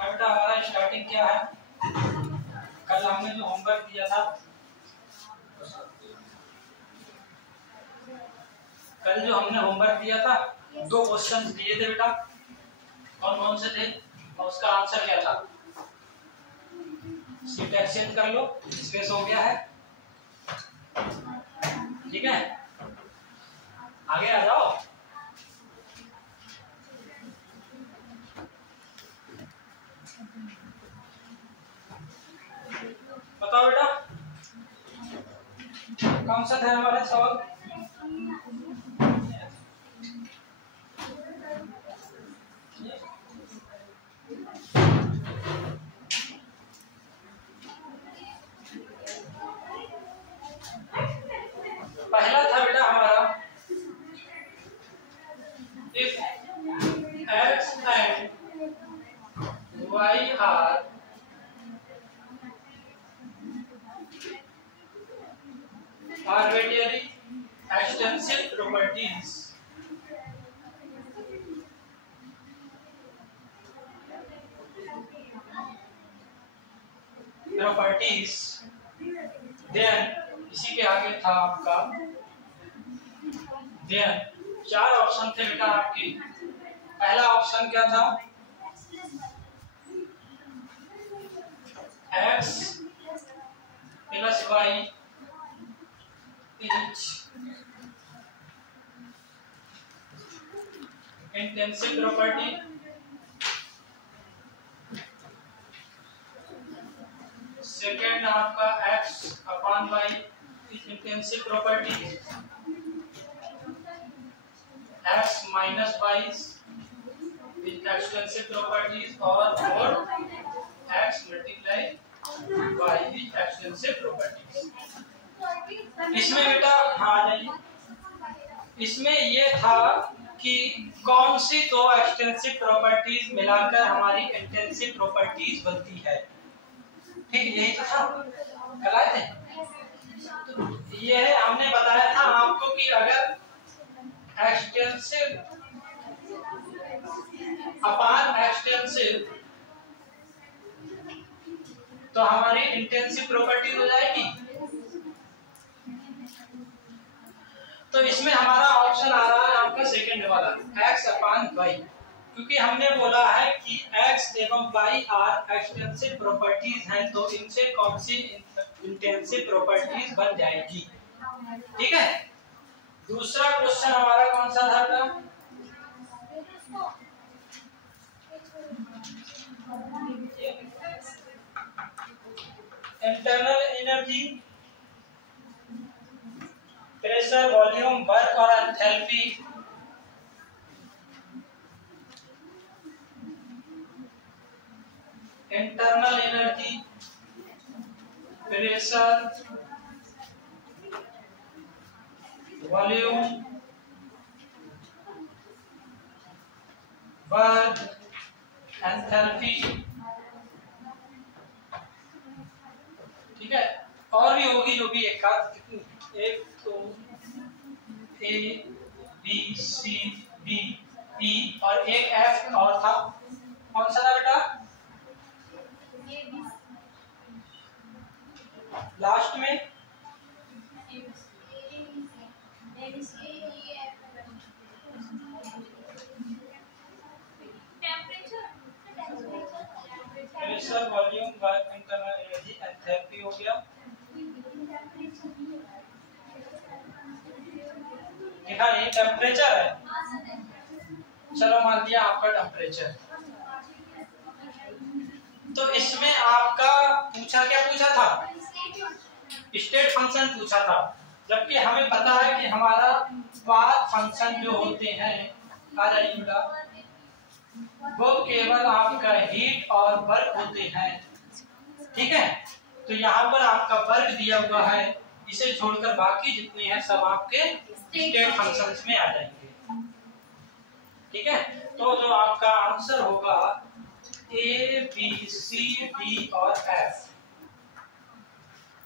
बेटा हमारा स्टार्टिंग क्या है? कल हमने जो होमवर्क दिया था, दो क्वेश्चन दिए थे बेटा। कौन कौन से थे और उसका आंसर क्या था? सीट एक्सचेंज कर लो, स्पेस हो गया है। ठीक है, आगे आ जाओ। बताओ बेटा कौन सा था हमारा सवाल? पहला था बेटा हमारा, if x and y are arbitrary extensive properties, then इसी के आगे था आपका, then चार ऑप्शन थे बेटा आपके। पहला ऑप्शन क्या था? x plus y is intensive property, second आपका x upon y is intensive property, x minus y is extensive properties, और x multiply y is extensive properties। इसमें बेटा हाँ आ जाइए, इसमें ये था कि कौन सी दो एक्सटेंसिव प्रॉपर्टीज मिलाकर हमारी इंटेंसिव प्रॉपर्टीज बनती है। ठीक, यही तो था, कल आए थे। तो ये हमने बताया था आपको कि अगर एक्सटेंसिव अपान एक्सटेंसिव तो हमारी इंटेंसिव प्रॉपर्टीज हो जाएगी। तो इसमें हमारा ऑप्शन आ रहा है आपका सेकंड वाला, x अपान y, क्योंकि हमने बोला है कि x एवं y आर एक्सटेंसिव प्रॉपर्टीज हैं, तो इनसे कौन सी इंटेंसिव प्रॉपर्टीज बन जाएगी। ठीक है, दूसरा क्वेश्चन हमारा कौन सा था? Internal energy, pressure, volume, work और enthalpy. Internal energy, pressure, volume, work, enthalpy. ठीक है, और भी होगी जो भी एक तो A B C D E और एक एफ और था, कौन सा था बेटा? लास्ट में pressure, volume, work, internal energy, enthalpy हो गया। देखा ये टेम्परेचर है, चलो मान दिया आपका टेम्परेचर। तो इसमें आपका क्या पूछा था? स्टेट फंक्शन पूछा था, जबकि हमें पता है कि हमारा पाथ फंक्शन जो होते हैं वो केवल आपका हीट और वर्क होते हैं। ठीक है, तो यहाँ पर आपका वर्क दिया हुआ है, इसे छोड़कर बाकी जितने हैं सब आपके स्टेट फंक्शंस में आ जाएंगे। ठीक है, तो जो आपका आंसर होगा ए बी सी डी और एफ,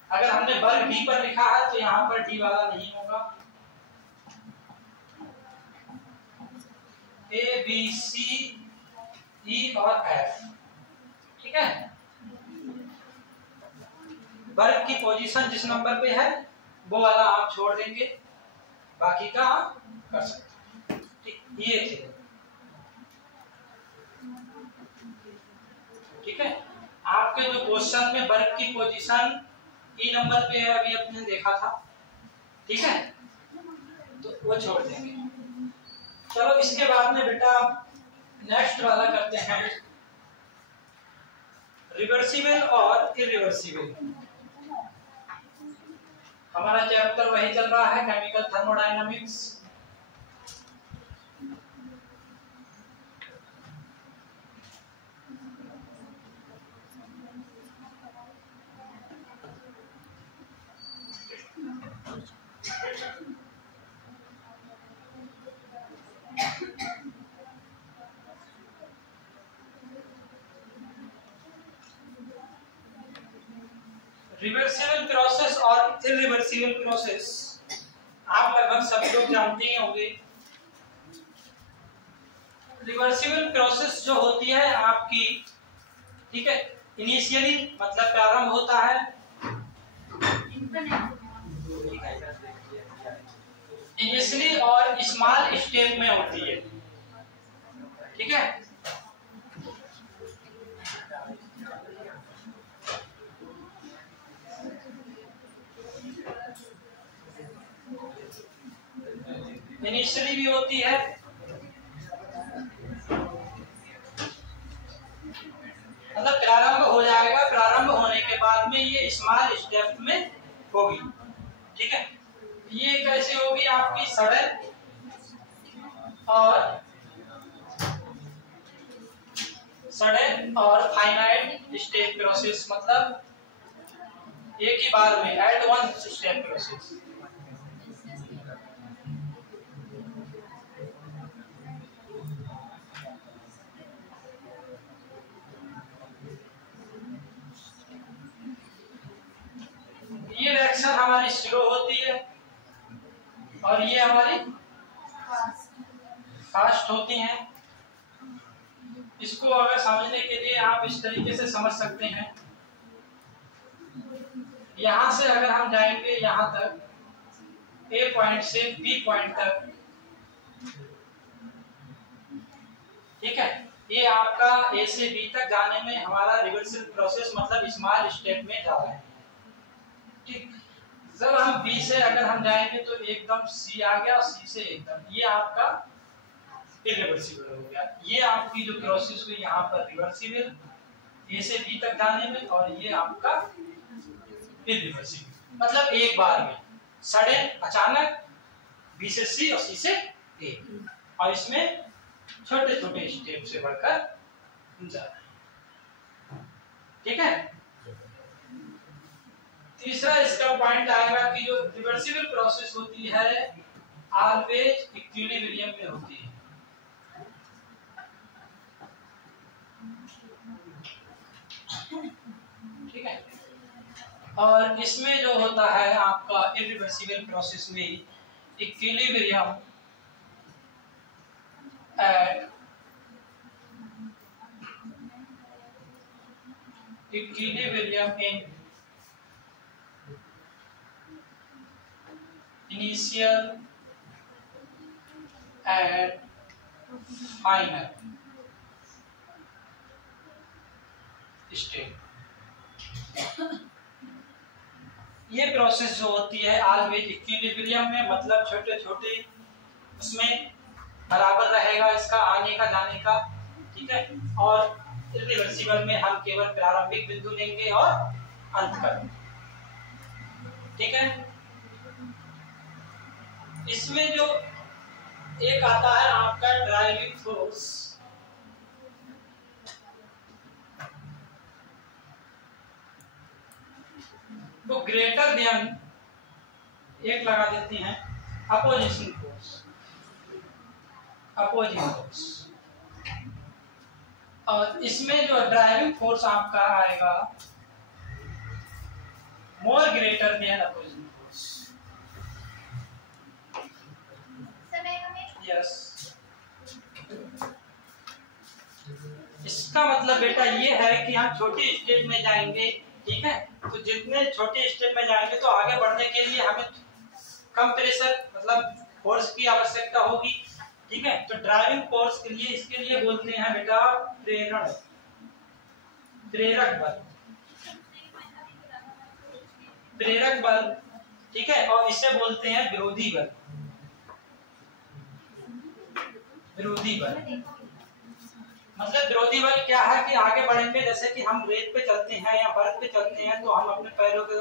अगर हमने वर्ग डी पर लिखा है तो यहाँ पर डी वाला नहीं होगा। ए बी सी ई और एफ, ठीक है। वर्ग की पोजीशन जिस नंबर पे है वो वाला आप छोड़ देंगे, बाकी का आप कर सकते हैं, ठीक। ये थे, ठीक है। आपके जो क्वेश्चन में वर्ग की पोजीशन ई नंबर पे है, अभी अपने देखा था, ठीक है, तो वो छोड़ देंगे। चलो इसके बाद में बेटा नेक्स्ट वाला करते हैं, रिवर्सिबल और इरिवर्सिबल। हमारा चैप्टर वही चल रहा है, केमिकल थर्मोडायनामिक्स। रिवर्सिबल प्रोसेस और इरिवर्सिबल प्रोसेस आप लगभग सभी लोग जानते ही होंगे। रिवर्सिबल प्रोसेस जो होती है आपकी, ठीक है, इनिशियली मतलब प्रारंभ होता है, इनिशियली और स्मॉल स्टेप में होती है, ठीक है। इनिशियली भी होती है, मतलब प्रारंभ हो जाएगा, प्रारंभ होने के बाद में ये स्मॉल स्टेप में होगी, ठीक है। ये कैसे होगी आपकी, सडन और फाइनाइट स्टेप प्रोसेस, मतलब एक ही बार में एट वन स्टेप प्रोसेस। ये रिएक्शन हमारी स्लो होती है और ये हमारी फास्ट होती हैं। इसको अगर समझने के लिए आप इस तरीके से समझ सकते हैं, यहां से अगर हम जाएंगे यहां तक, ए पॉइंट से बी पॉइंट तक, ठीक है, ये आपका ए से बी तक जाने में हमारा रिवर्सिबल प्रोसेस मतलब स्मॉल स्टेप में जा रहे हैं, ठीक। जब हम बी से अगर हम जाएंगे तो एकदम सी आ गया, सी से एकदम, ये आपका इरिवर्सिबल हो गया। ये आपकी जो प्रोसेस हुई यहाँ पर रिवर्सिबल, ए से बी तक जाने में, और ये आपका इरिवर्सिबल, मतलब एक बार में सडन अचानक बी से सी और सी से ए, और इसमें छोटे छोटे स्टेप से बढ़कर जा रहे हैं, ठीक है। तीसरा इसका पॉइंट आएगा कि जो रिवर्सिबल प्रोसेस होती है ऑलवेज इक्विलिब्रियम में होती है, ठीक है। और इसमें जो होता है आपका इरिवर्सिबल प्रोसेस में equilibrium at equilibrium in initial and final state. ये प्रोसेस जो होती है ऑलवेज इक्विलिब्रियम में, मतलब छोटे छोटे उसमें बराबर रहेगा इसका आने का जाने का, ठीक है। और इरिवर्सिबल में हम केवल प्रारंभिक बिंदु लेंगे और अंत करेंगे, ठीक है। इसमें जो एक आता है आपका ड्राइविंग फोर्स, तो ग्रेटर देन एक लगा देते हैं अपोजिशन फोर्स, अपोजिंग फोर्स। और इसमें जो ड्राइविंग फोर्स आपका आएगा more greater than opposing force. Yes. इसका मतलब बेटा ये है कि हम छोटी स्टेप में जाएंगे, ठीक है, तो जितने छोटे स्टेप में जाएंगे तो आगे बढ़ने के लिए हमें कम प्रेशर मतलब फोर्स की आवश्यकता होगी, ठीक है। तो ड्राइविंग फोर्स के लिए इसके लिए बोलते हैं बेटा प्रेरण, प्रेरक बल, प्रेरक बल, ठीक है। और इसे बोलते हैं विरोधी बल, विरोधी बल। मतलब विरोधी बल क्या है कि आगे बढ़ेंगे, जैसे कि हम रेत पे चलते हैं या बर्फ पे चलते हैं तो हम अपने पैरों के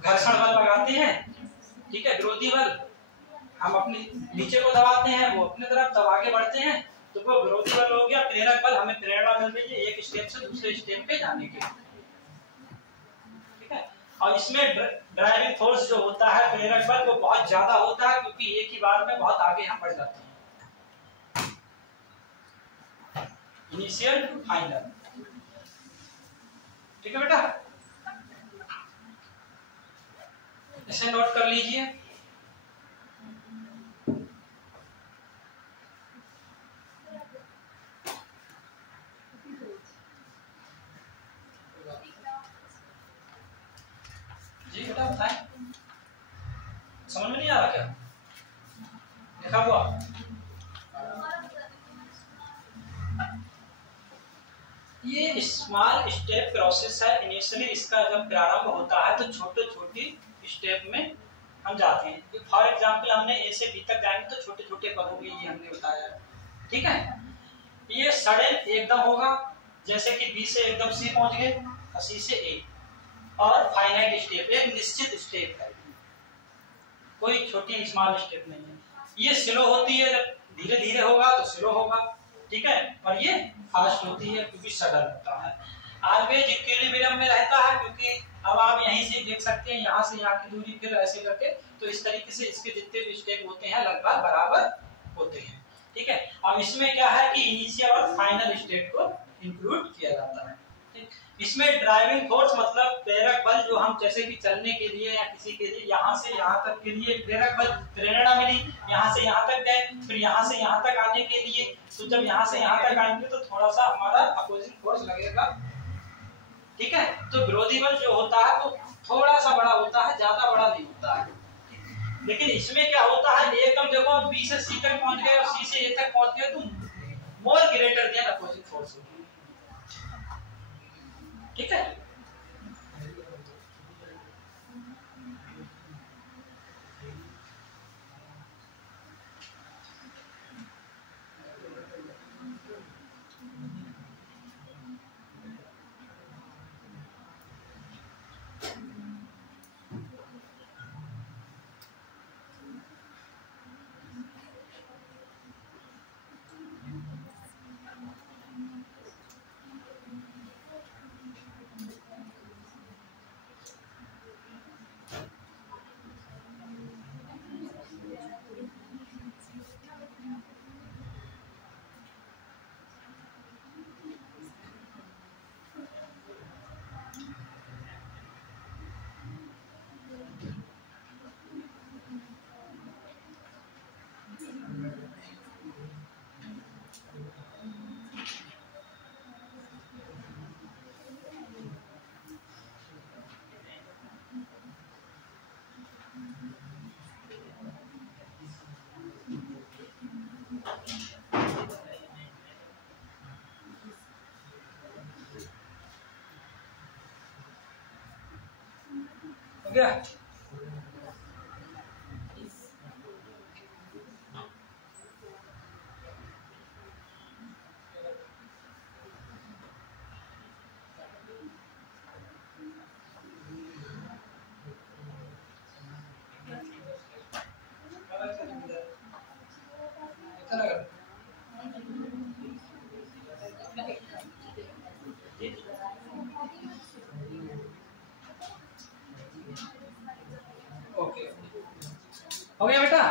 घर्षण बल लगाते हैं, ठीक है, विरोधी बल। हम अपने नीचे को दबाते हैं, वो अपने तरफ तब आगे बढ़ते हैं, तो वो विरोधी बल हो गया। प्रेरक बल हमें प्रेरणा मिल रही है एक स्टेप से दूसरे स्टेप पे जाने के लिए, ठीक है। और इसमें ड्राइविंग फोर्स जो होता है प्रेरक बल वो बहुत ज्यादा होता है, क्योंकि एक ही बार में बहुत आगे हम बढ़ जाते हैं, इनिशियल टू फाइनल, ठीक है बेटा। इसे नोट कर लीजिए। जी बेटा बताएं, समझ में नहीं आ रहा क्या लिखा हुआ? ये स्मॉल स्टेप प्रोसेस है। इनिशियली इसका जब प्रारंभ होता है तो छोटे छोटे स्टेप में हम जाते हैं। फॉर एग्जांपल हमने ए से बी तक जाएंगे तो छोटे छोटे पद होंगे, ये हमने बताया, ठीक है। ये सडन एकदम होगा, जैसे कि बी से एकदम सी पहुंच गए और सी से ए, और फाइनाइट स्टेप एक निश्चित स्टेप है, कोई छोटी स्मॉल स्टेप नहीं है। ये स्लो होती है, जब धीरे धीरे होगा तो स्लो होगा, ठीक है, और ये फास्ट होती है क्योंकि सडन होता है। ऑलवेज इक्विलिब्रियम में रहता है, क्योंकि अब आप यहीं से देख सकते हैं यहाँ से यहाँ की दूरी फिर ऐसे करके, तो इस तरीके से इसके जितने भी स्टेप होते हैं लगभग बराबर होते हैं, ठीक है। और इसमें क्या है कि इनिशियल और फाइनल स्टेप को इंक्लूड किया जाता है, ठीक। इसमें ड्राइविंग फोर्स मतलब प्रेरक बल, जो हम जैसे कि चलने के लिए या किसी के लिए यहाँ से यहाँ तक के लिए प्रेरक बल, प्रेरणा मिली, यहाँ से यहाँ तक गए, फिर यहाँ से यहाँ तक आने के लिए, तो जब यहाँ से यहाँ तक आएंगे तो थोड़ा सा हमारा अपोजिंग फोर्स लगेगा, ठीक है। तो विरोधी बल जो होता है वो थोड़ा सा बड़ा होता है, ज्यादा बड़ा नहीं होता है। लेकिन इसमें क्या होता है, एकदम देखो बी से सी तक पहुंच गए और सी से ए तक पहुंच गए तो मोर ग्रेटर देन अपोजिंग फोर्स होगी, ठीक है। हो गया? ओके, हो गया बेटा?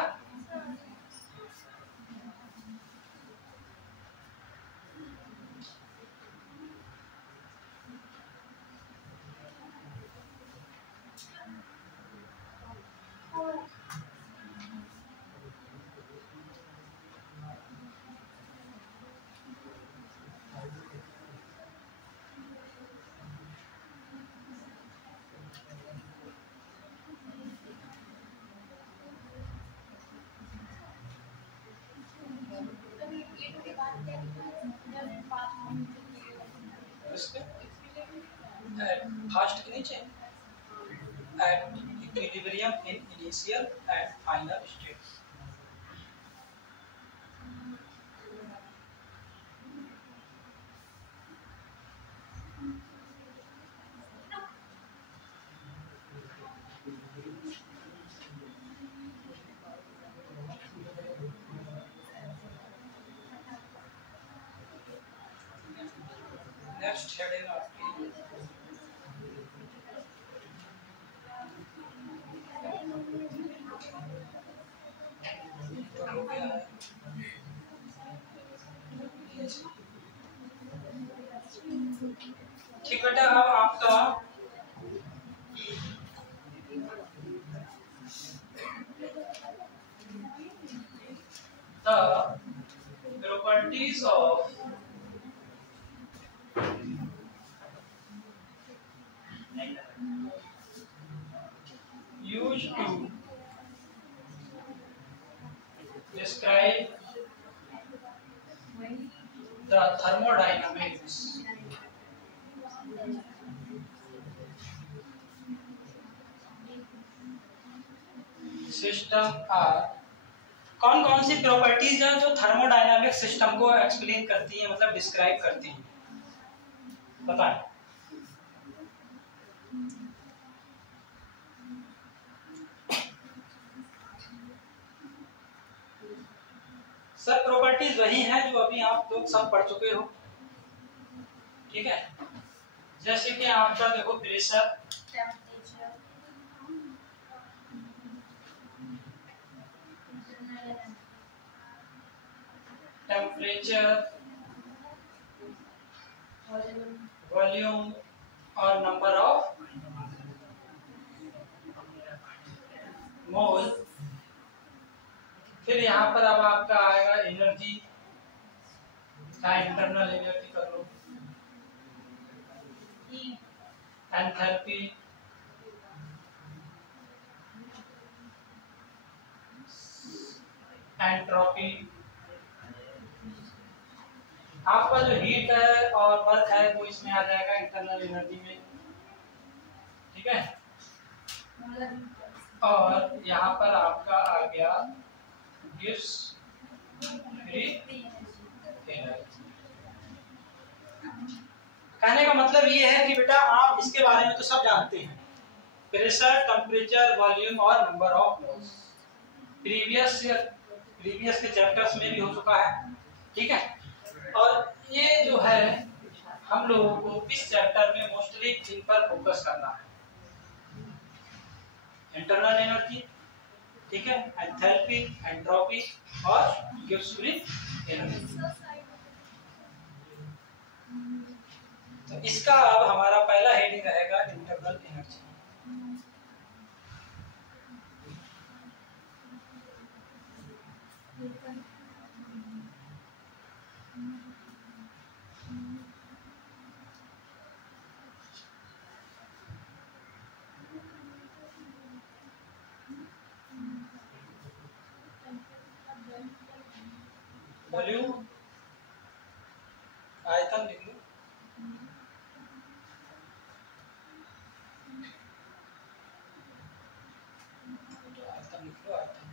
फास्ट के नीचे at equilibrium in initial and final state. Next heading आपकी हो गया है। ठीक बेटा, अब आपका the properties of used to describe the thermodynamics system are. कौन कौन सी प्रॉपर्टीज हैं जो थर्मोडायनामिक सिस्टम को एक्सप्लेन करती हैं, मतलब डिस्क्राइब करती हैं, बताएं। सब प्रॉपर्टीज वही हैं जो अभी आप लोग सब पढ़ चुके हो, ठीक है। जैसे कि आपका देखो प्रेशर, टेम्परेचर, वॉल्यूम और नंबर ऑफ मोल। फिर यहाँ पर अब आपका आएगा एनर्जी, चाहे इंटरनल एनर्जी कर लो, एंथैल्पी, एंट्रोपी। आपका जो हीट है और वर्क है वो इसमें आ जाएगा इंटरनल एनर्जी में, ठीक है। और यहाँ पर आपका आ गया गिव्स फ्री एनर्जी। कहने का मतलब ये है कि बेटा आप इसके बारे में तो सब जानते हैं, प्रेशर, टेम्परेचर, वॉल्यूम और नंबर ऑफ मोल्स। प्रीवियस के चैप्टर्स में भी हो चुका है, ठीक है। और ये जो है हम लोगों को इस चैप्टर में मोस्टली इन पर फोकस करना है, इंटरनल एनर्जी, ठीक है, एंथैल्पी, एंट्रोपी और गिव्स फ्री एनर्जी। तो इसका अब हमारा पहला हेडिंग रहेगा इंटरनल एनर्जी। वॉल्यूम आयतन लिख लो, आयतन लिख लो, आयतन।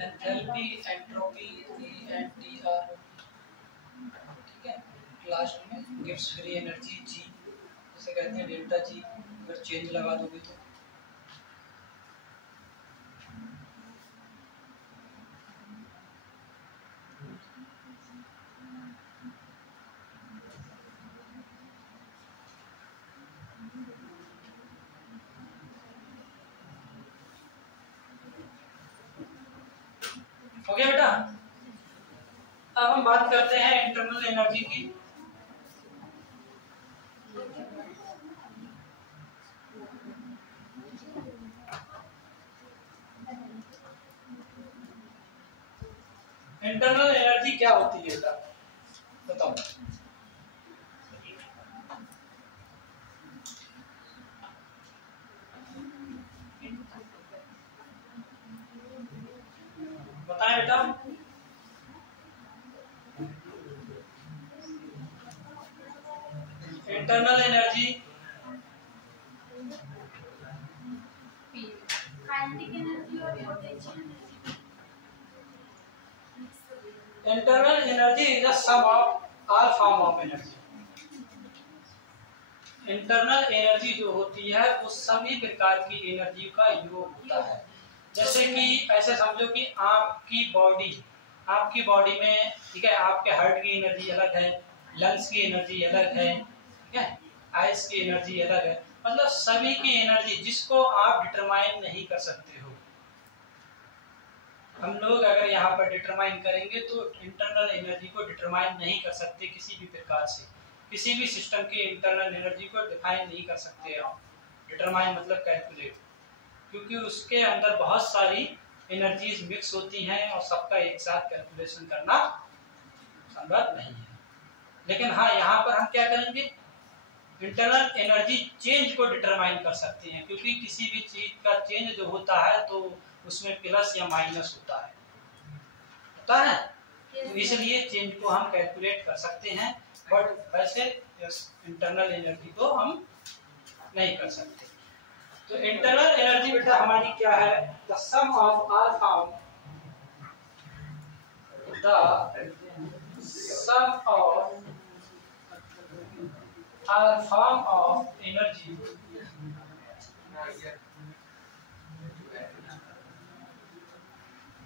एंथैल्पी, एंट्रोपी, ENTR, ठीक है। लास्ट में गिव्स फ्री एनर्जी, जी जिसे कहते हैं डेल्टा जी। अगर चेंज लगा दोगे तो हो गया बेटा। अब हम बात करते हैं इंटरनल एनर्जी की। इंटरनल एनर्जी क्या होती है बेटा, बताओ। बताएं बेटा। Internal energy is the sum of all form of energy. Internal energy जो होती है वो सभी प्रकार की एनर्जी का योग होता है। जैसे कि ऐसे समझो कि आपकी बॉडी में, ठीक है, आपके हार्ट की एनर्जी अलग है, लंग्स की एनर्जी अलग है, ठीक है, आइस की एनर्जी अलग है, मतलब सभी की एनर्जी जिसको आप डिटरमाइन नहीं कर सकते हो। हम लोग अगर यहाँ पर डिटरमाइन करेंगे तो इंटरनल एनर्जी को डिटरमाइन नहीं कर सकते किसी भी प्रकार से। किसी भी सिस्टम की इंटरनल एनर्जी को डिफाइन नहीं कर सकते आप। डिटरमाइन मतलब कैलकुलेट, क्योंकि उसके अंदर बहुत सारी एनर्जीज मिक्स होती हैं और सबका एक साथ कैलकुलेशन करना संभव नहीं है। लेकिन हाँ, यहाँ पर हम क्या करेंगे, इंटरनल एनर्जी चेंज को डिटरमाइन कर सकते हैं, क्योंकि किसी भी चीज का चेंज जो होता है तो उसमें प्लस या माइनस होता है, तो इसलिए चेंज को हम कैलकुलेट कर सकते हैं, बट वैसे इंटरनल एनर्जी को हम नहीं कर सकते। तो इंटरनल एनर्जी बेटा हमारी क्या है, the sum of all form of energy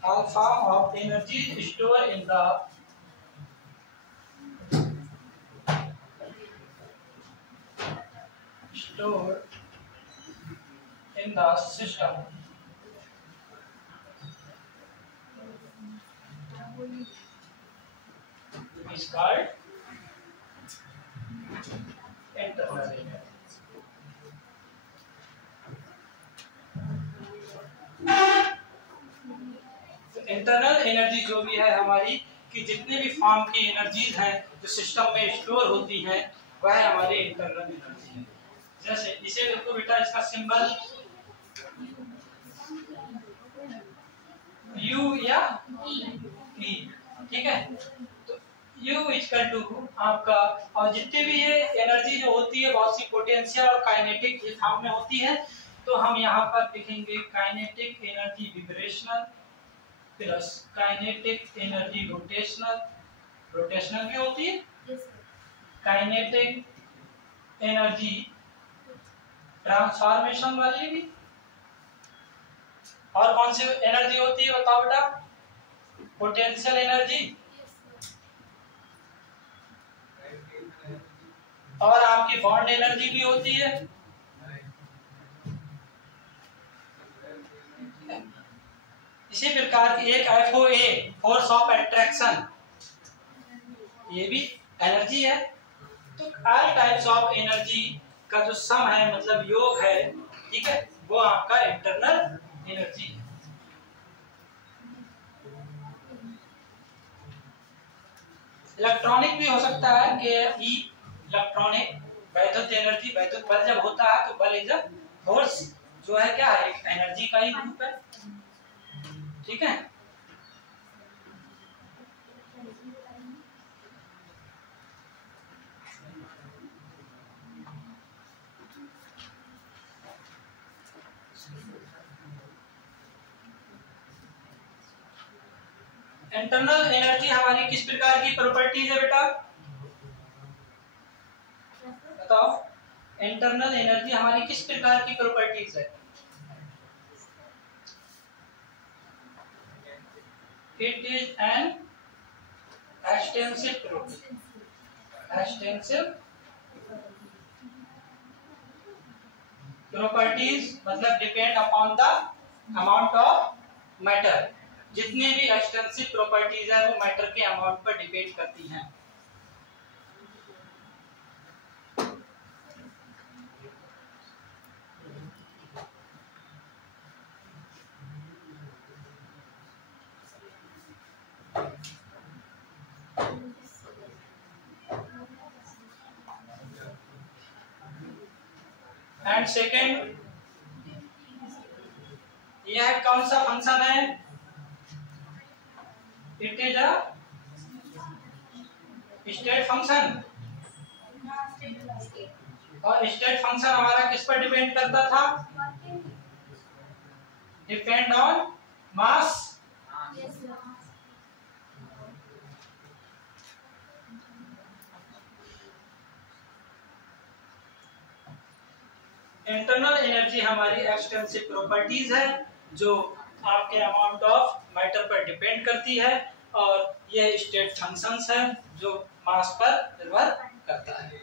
all form of energy stored in the system is called internal energy। Internal energy जो भी है हमारी, कि जितने भी फॉर्म की एनर्जीज हैं जो सिस्टम में स्टोर होती हैं, वह हमारी इंटरनल एनर्जी है। जैसे इसे देखो बेटा, इसका सिंबल U या E, ठीक है। तो U इक्वल टू आपका, और जितनी भी ये एनर्जी जो होती है बहुत सी पोटेंशियल और काइनेटिक ये फॉर्म में होती है, तो हम यहाँ पर लिखेंगे kinetic energy vibrational plus kinetic energy rotational भी होती है, काइनेटिक एनर्जी ट्रांसफॉर्मेशन वाली भी। और कौन सी एनर्जी होती है बताओ बेटा, पोटेंशियल एनर्जी, और आपकी बॉन्ड एनर्जी भी होती है। इसी प्रकार की एक FOA, फोर्स ऑफ अट्रैक्शन, ये भी एनर्जी है। तो ऑल टाइप्स ऑफ एनर्जी का जो सम है, मतलब योग है, ठीक है, वो आपका इंटरनल एनर्जी है। इलेक्ट्रॉनिक भी हो सकता है कि इलेक्ट्रॉनिक वैद्युत एनर्जी, वैद्युत बल जब होता है तो बल इज अ फोर्स, जो है क्या है, एनर्जी का ही रूप है, ठीक है। इंटरनल एनर्जी हमारी किस प्रकार की प्रॉपर्टीज है बेटा, बताओ। इंटरनल एनर्जी हमारी किस प्रकार की प्रॉपर्टीज है? It is an extensive property। extensive properties मतलब depend upon the amount of matter. जितने भी एक्सटेंसिव प्रॉपर्टीज है वो मैटर के अमाउंट पर डिपेंड करती हैं। एंड सेकेंड, यह कौन सा फंक्शन है? It is a state function. और स्टेट फंक्शन हमारा किस पर डिपेंड करता था? Depend on mass. Internal energy हमारी एक्सटेंसिव प्रॉपर्टीज है जो आपके अमाउंट ऑफ मैटर पर डिपेंड करती है, और यह स्टेट फंक्शंस है जो मास पर निर्भर करता है।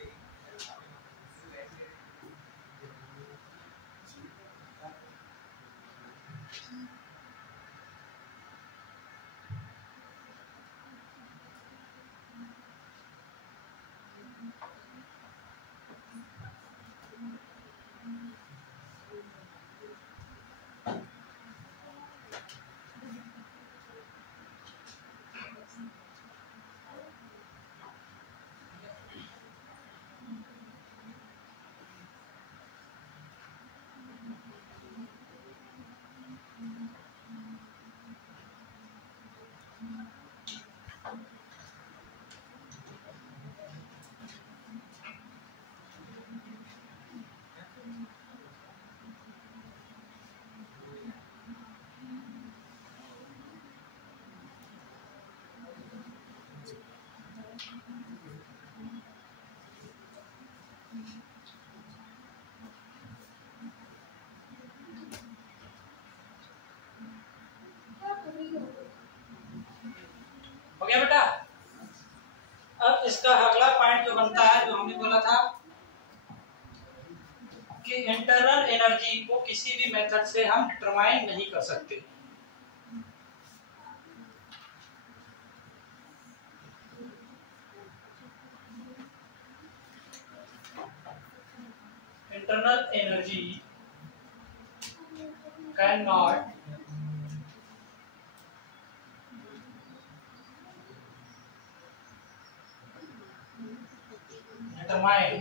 हो गया बेटा? अब इसका अगला पॉइंट जो बनता है, जो हमने बोला था कि इंटरनल एनर्जी को किसी भी मेथड से हम डिटरमाइन नहीं कर सकते। Internal energy can not determine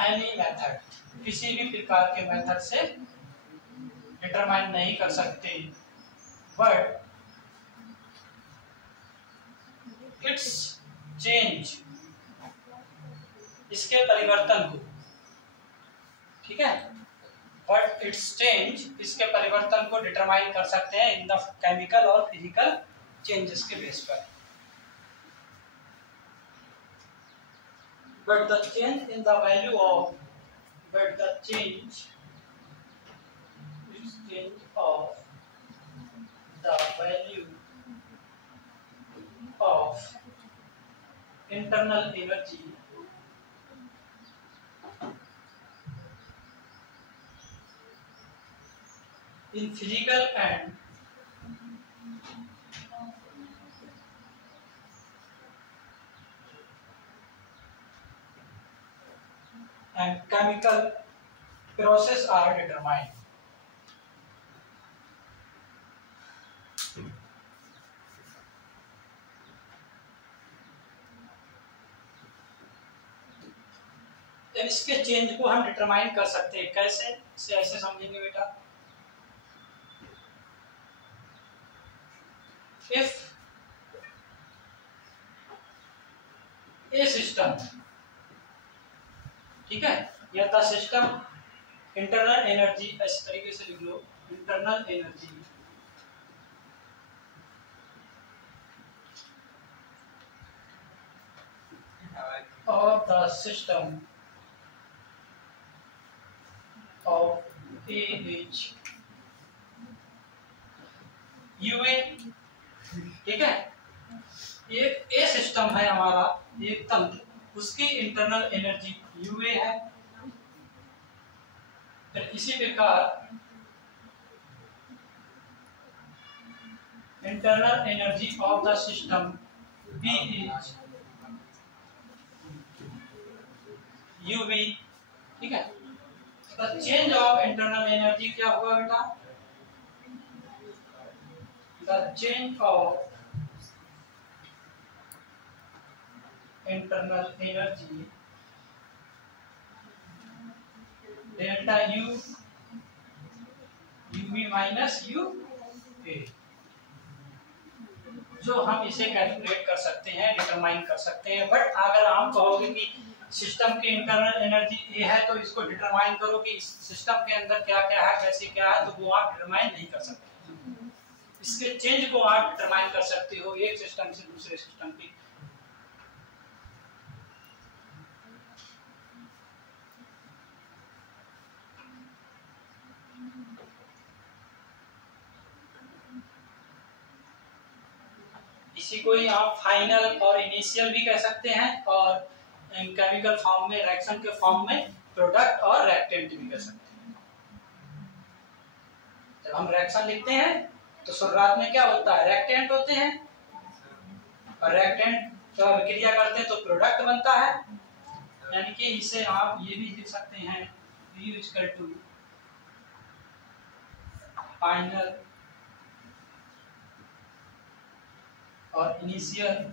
any method, किसी भी प्रकार के मेथड से डिटरमाइन नहीं कर सकते, बट इट्स चेंज, इसके परिवर्तन को, ठीक है, बट इट्स चेंज, इसके परिवर्तन को डिटरमाइन कर सकते हैं इन द केमिकल और फिजिकल चेंजेस के बेस पर। But the change in the value of, but the change of the value of internal energy in physical and chemical process are determined. तो इसके चेंज को हम डिटरमाइन कर सकते हैं, कैसे? इसे ऐसे समझेंगे बेटा, इफ ए सिस्टम, ठीक है, या द सिस्टम इंटरनल एनर्जी, इस तरीके से लिख लो, internal energy of the system of A is UA, ठीक है, एक ए सिस्टम है हमारा, एक तंत्र, उसकी इंटरनल एनर्जी UA है। फिर इसी प्रकार internal energy of the system B is UV, ठीक है। The change of internal energy क्या होगा बेटा? The change of internal energy delta U UV minus U A, जो हम इसे कैलकुलेट कर सकते हैं, डिटरमाइन कर सकते हैं। बट अगर हम कहोगे कि सिस्टम की इंटरनल एनर्जी ए है तो इसको डिटरमाइन करो कि इस सिस्टम के अंदर क्या क्या है, कैसे क्या है, तो वो आप डिटरमाइन नहीं कर सकते। इसके चेंज को आप डिटरमाइन कर सकते हो एक सिस्टम से दूसरे सिस्टम की। इसी को ही आप फाइनल और इनिशियल भी कह सकते हैं, और केमिकल फॉर्म में, रिएक्शन के फॉर्म में प्रोडक्ट और रिएक्टेंट भी कह सकते हैं। जब हम रिएक्शन लिखते हैं तो शुरुआत में क्या होता है, रिएक्टेंट होते हैं, और रिएक्टेंट जब अभिक्रिया करते हैं तो प्रोडक्ट बनता है। यानी कि इसे आप ये भी लिख सकते हैं U इक्वल टू फाइनल और इनिशियल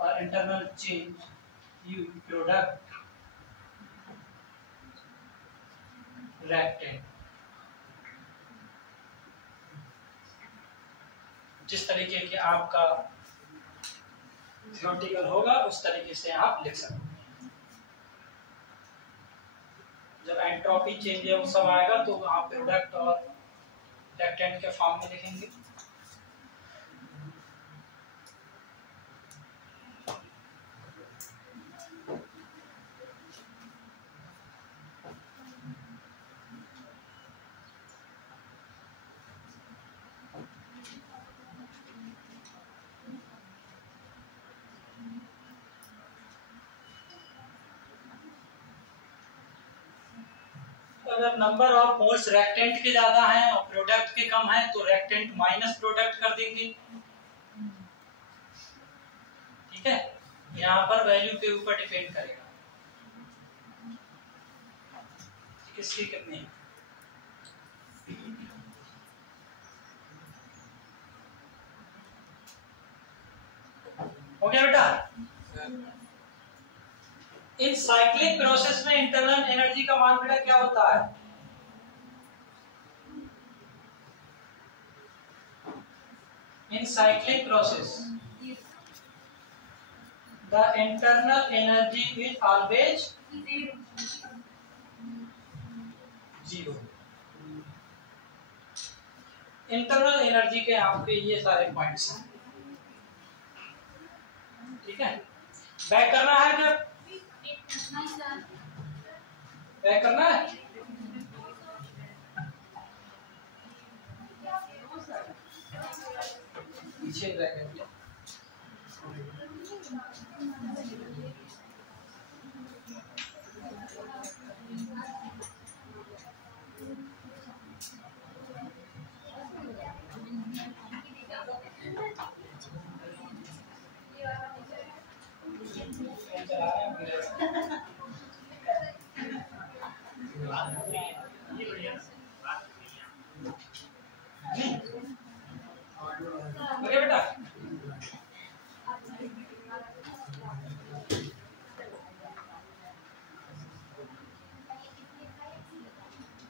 और internal change U product reactant. जिस तरीके के आपका थ्योरेटिकल होगा उस तरीके से आप लिख सकते हैं। जब एंट्रोपी चेंज है वो सब आएगा तो आप प्रोडक्ट और रिएक्टेंट के फॉर्म में लिखेंगे। अगर नंबर ऑफ मोल्स रिएक्टेंट के ज्यादा हैं और प्रोडक्ट के कम हैं तो रिएक्टेंट माइनस प्रोडक्ट कर देंगे। ठीक है, यहाँ पर वैल्यू के ऊपर डिपेंड करेगा किसकी कितनी है। हो गया बेटा। इन साइक्लिक प्रोसेस में इंटरनल एनर्जी का मान बेटा क्या होता है, इन cyclic process the internal energy is always zero. Internal energy के आपके ये सारे पॉइंट्स हैं। ठीक है, बैक करना है क्या, बैक करना है, पीछे बैक करिए। बेटा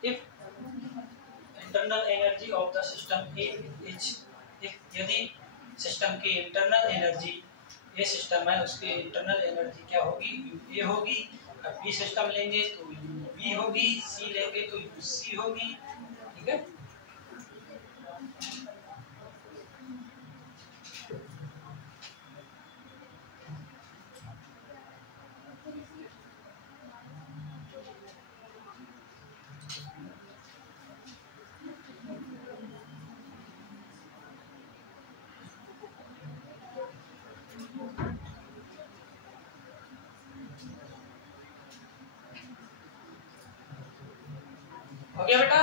if internal energy of the system is यदि सिस्टम की इंटरनल एनर्जी, ये सिस्टम है उसकी इंटरनल एनर्जी क्या होगी, ये होगी। अब बी सिस्टम लेंगे तो बी होगी, सी लेंगे तो सी होगी। ठीक है, हो गया बेटा।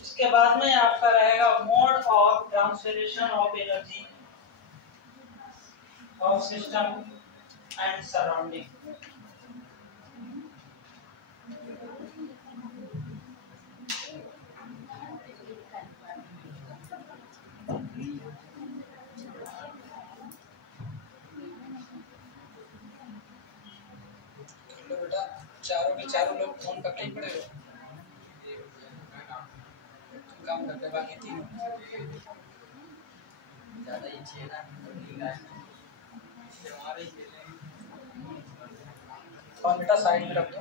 इसके बाद में आपका रहेगा mode of transferation of energy of system and surrounding. बेटा चारों के चारों लोग फोन पकड़े ही पड़े हो, काम करते बाकी तीनों ज़्यादा ही चाहिए ना। फोन बेटा साइड में रख दो।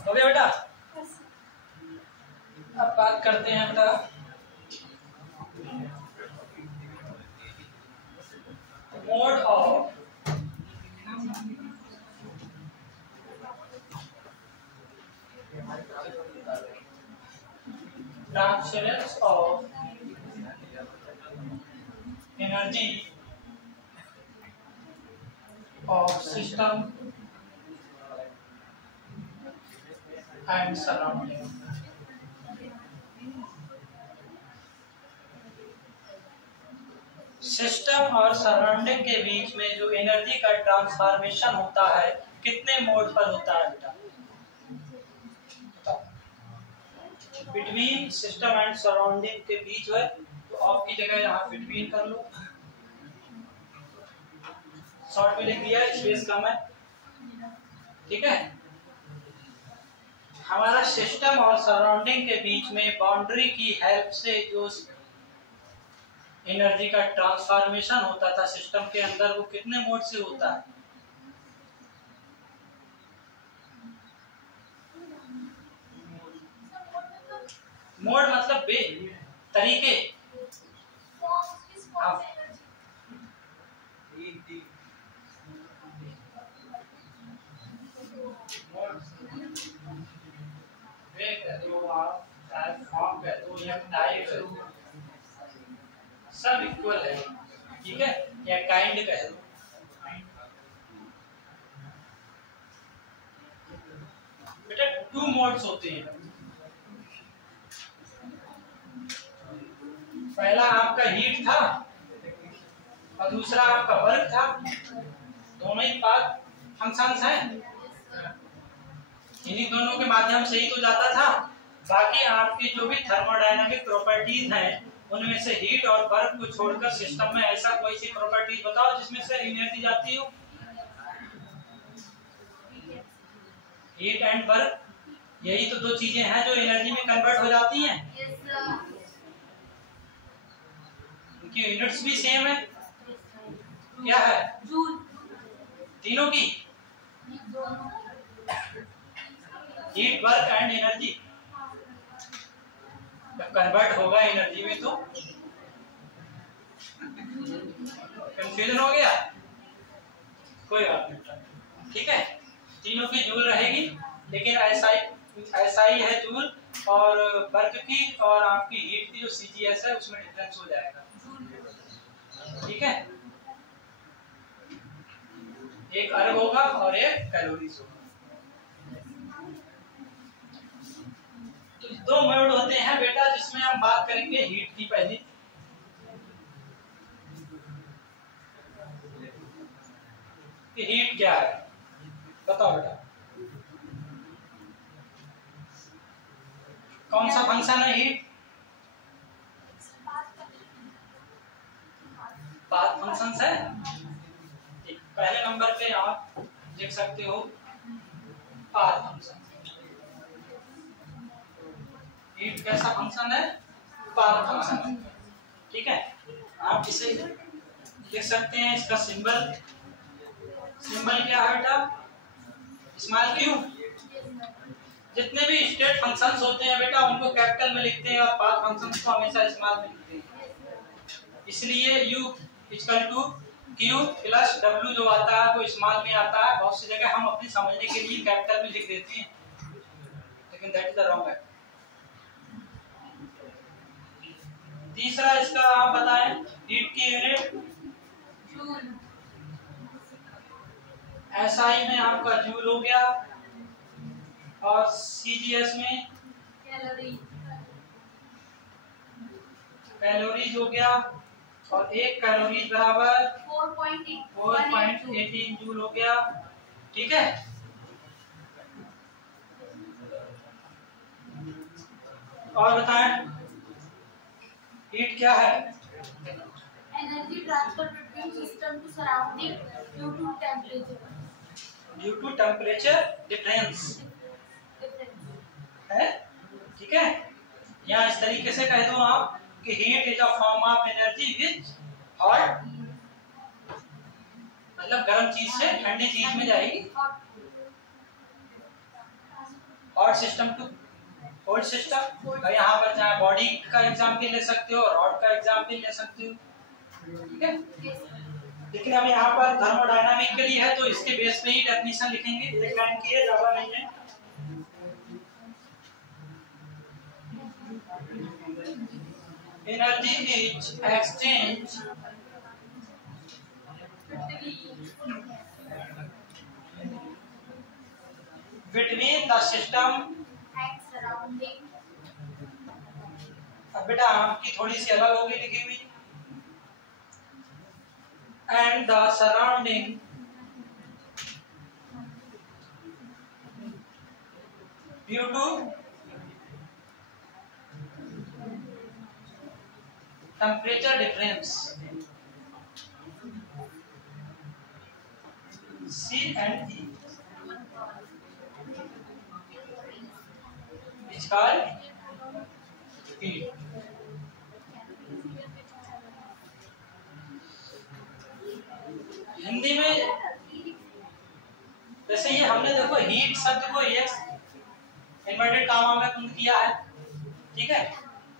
हो गया बेटा। अब बात करते हैं बेटा mode of transference of energy of system and surrounding. System और सराउंडिंग के बीच में जो एनर्जी का ट्रांसफॉर्मेशन होता है कितने मोड पर होता है बेटा? बिटवीन सिस्टम एंड सराउंडिंग के बीच है तो ऑफ की जगह यहाँ बिटवीन कर लो, शॉर्ट में लिख दिया, स्पेस कम है। ठीक है, हमारा सिस्टम और सराउंडिंग के बीच में बाउंड्री की हेल्प से जो एनर्जी का ट्रांसफॉर्मेशन होता था सिस्टम के अंदर वो कितने मोड से होता है? मोड मतलब वे तरीके। वे कह दो आप, फॉर्म कह दो या टाइप कह दो, सब इक्वल है। ठीक है, या काइंड कह दो। बेटा टू मोड्स होते हैं। पहला आपका हीट था और दूसरा आपका वर्क था, दोनों ही पार्ट फंक्शंस हैं। इन्हीं दोनों के माध्यम से ही तो जाता था। बाकी आपकी जो भी थर्मोडायनामिक प्रॉपर्टीज हैं उनमें से हीट और वर्क को छोड़कर सिस्टम में ऐसा कोई सी प्रॉपर्टीज बताओ जिसमें से एनर्जी जाती हो। हीट एंड वर्क, यही तो दो चीजें हैं जो एनर्जी में कन्वर्ट हो जाती हैं। उनकी यूनिट्स भी सेम है। क्या है? जूल। तीनों की हीट वर्क एंड एनर्जी जब कन्वर्ट होगा एनर्जी में तो कंफ्यूजन हो गया, कोई बात नहीं। ठीक है, तीनों की जूल रहेगी, लेकिन ऐसा ही है जूल और वर्क की और आपकी हीट की जो सीजीएस है उसमें डिफरेंस हो जाएगा। ठीक है, एक अर्ग होगा और एक कैलोरीज होगा। तो दो मोड होते हैं बेटा जिसमें हम बात करेंगे हीट की। पहली कि हीट क्या है, बताओ बेटा। कौन सा फंक्शन है हीट? पाथ फंक्शंस है। पहले नंबर पे आप देख सकते हो पाथ फंक्शन। हीट कैसा फंक्शन है? Path function. ठीक है, आप इसे देख सकते हैं। इसका सिंबल क्या है बेटा? Small Q. जितने भी स्टेट फंक्शंस होते हैं बेटा उनको कैपिटल में लिखते हैं और पाथ फंक्शंस को हमेशा स्मॉल में लिखते हैं। इसलिए u equal to q plus w जो आता है वो स्मॉल में आता है। बहुत सी जगह हम अपने समझने के लिए कैपिटल में लिख देते हैं, लेकिन दैट इज द रॉन्ग है। तीसरा इसका आप बताएं, हीट की यूनिट जूल। एसआई में आपका जूल हो गया और सीजीएस में कैलोरीज हो गया और एक कैलोरीज बराबर 4.18 जूल हो गया। ठीक है, और बताएं हीट क्या है? Energy transfer between system to surrounding due to temperature. Due to temperature difference है, ठीक है। या इस तरीके से कह दो आप कि heat is a form of energy which hot, मतलब गर्म चीज से ठंडी चीज में जाएगी, hot system to cold system. और यहाँ पर चाहे बॉडी का एग्जाम्पल ले सकते हो, रॉड का एग्जाम्पल ले सकते हो, ठीक है। लेकिन हम यहाँ पर थर्मोडायनामिकली है तो इसके बेस पे ही डेफिनेशन लिखेंगे, एक लाइन की है, ज्यादा नहीं है। Energy is exchange between the system, अब बेटा आपकी थोड़ी सी अलग होगी लिखी हुई, and the surrounding due to temperature difference C and E is called heat। Hindi में वैसे ये हमने देखो हीट शब्द को एक इन्वर्टेड कामा में बंद किया है, ठीक है,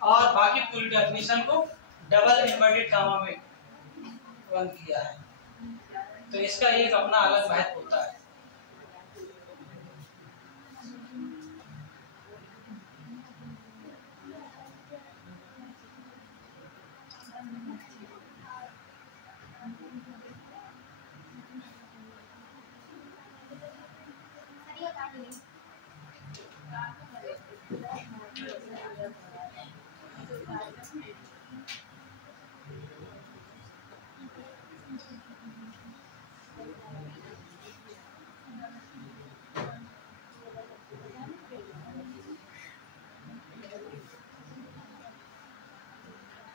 और बाकी पूरी डेफिनेशन को डबल इन्वर्टेड कामा में बंद किया है, तो इसका एक अपना अलग महत्व होता है।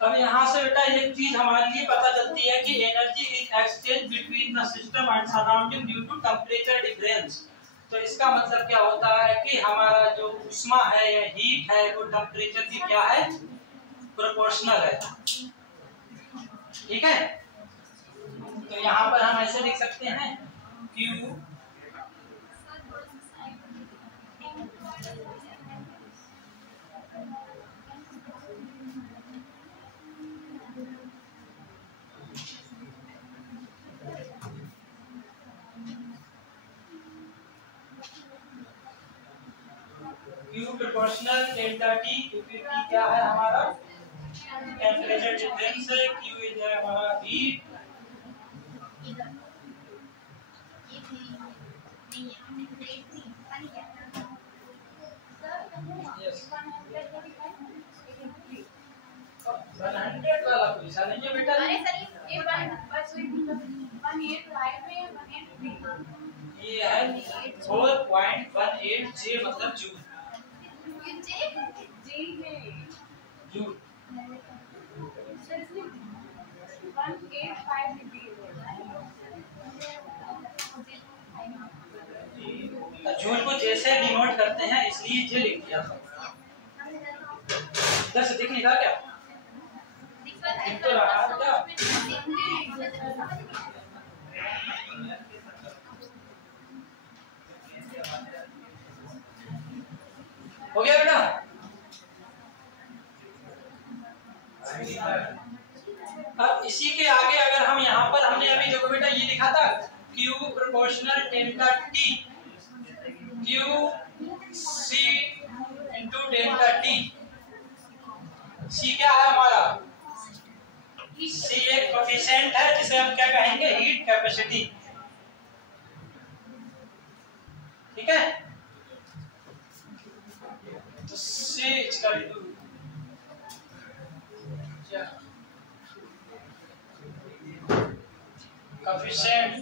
अब यहाँ से बेटा एक चीज हमारे लिए पता चलती है कि energy is exchange between the system and surrounding due to temperature difference. तो इसका मतलब क्या होता है कि हमारा जो ऊष्मा है या हीट है वो टेम्परेचर की क्या है, प्रोपोर्शनल है, ठीक है। तो यहाँ पर हम ऐसे लिख सकते हैं Q Q proportional delta T, क्योंकि T क्या है हमारा टेम्परेचर डिफरेंस है, Q इज हमारा हीट, यस 100 वाला पैसा नहीं है बेटा, अरे सर ये 1.18 राइट में 1.8 ये है 4.18 J मतलब जूल, ये जे है जूल, सर इसमें 185 डिग्री है। जूल को जैसे डिनोट करते हैं इसलिए जे लिख दिया था। इधर से दिख नहीं रहा क्या? दिख तो रहा है क्या? हो गया बेटा? अब इसी के आगे अगर हम यहाँ पर हमने अभी देखो बेटा ये लिखा था Q proportional delta T, Q C into delta T। C क्या है हमारा? C एक कोफिशिएंट है जिसे हम क्या कहेंगे, हीट कैपेसिटी, ठीक है। तो C equal to coefficient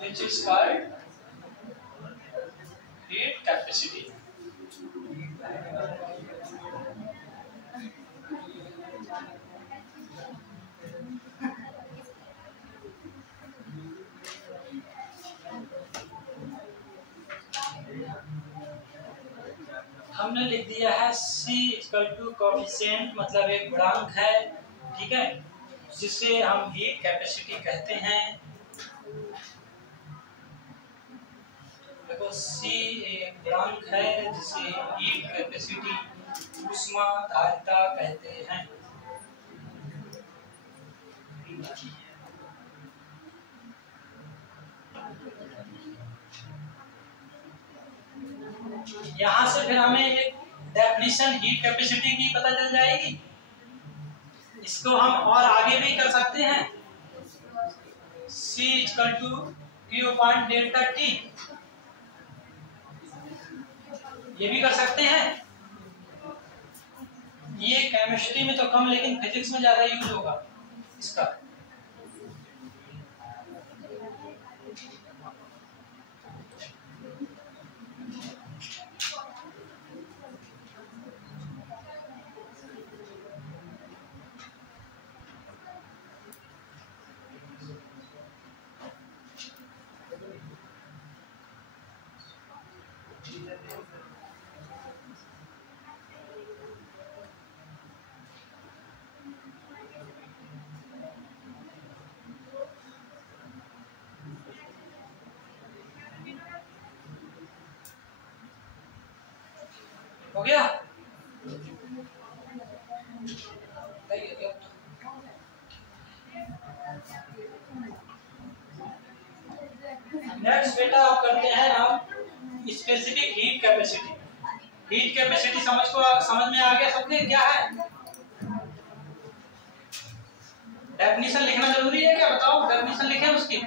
which is called heat capacity। हमने लिख दिया है C इक्वल टू कोफिशिएंट, मतलब एक गुणांक है, ठीक है, जिसे हम हीट कैपेसिटी कहते हैं। देखो C एक गुणांक है जिसे हीट कैपेसिटी, ऊष्मा धारिता कहते हैं। यहां से फिर हमें एक डेफिनेशन हीट कैपेसिटी की पता चल जाएगी। इसको हम और आगे भी कर सकते हैं, C equal to Q upon delta T, ये भी कर सकते हैं। ये केमिस्ट्री में तो कम लेकिन फिजिक्स में ज्यादा यूज होगा इसका। हो गया? नेक्स्ट बेटा आप करते हैं हम specific heat capacity. Heat capacity समझ में आ गया सबके क्या है? डेफिनेशन लिखना जरूरी है क्या? बताओ, डेफिनेशन लिखें उसकी।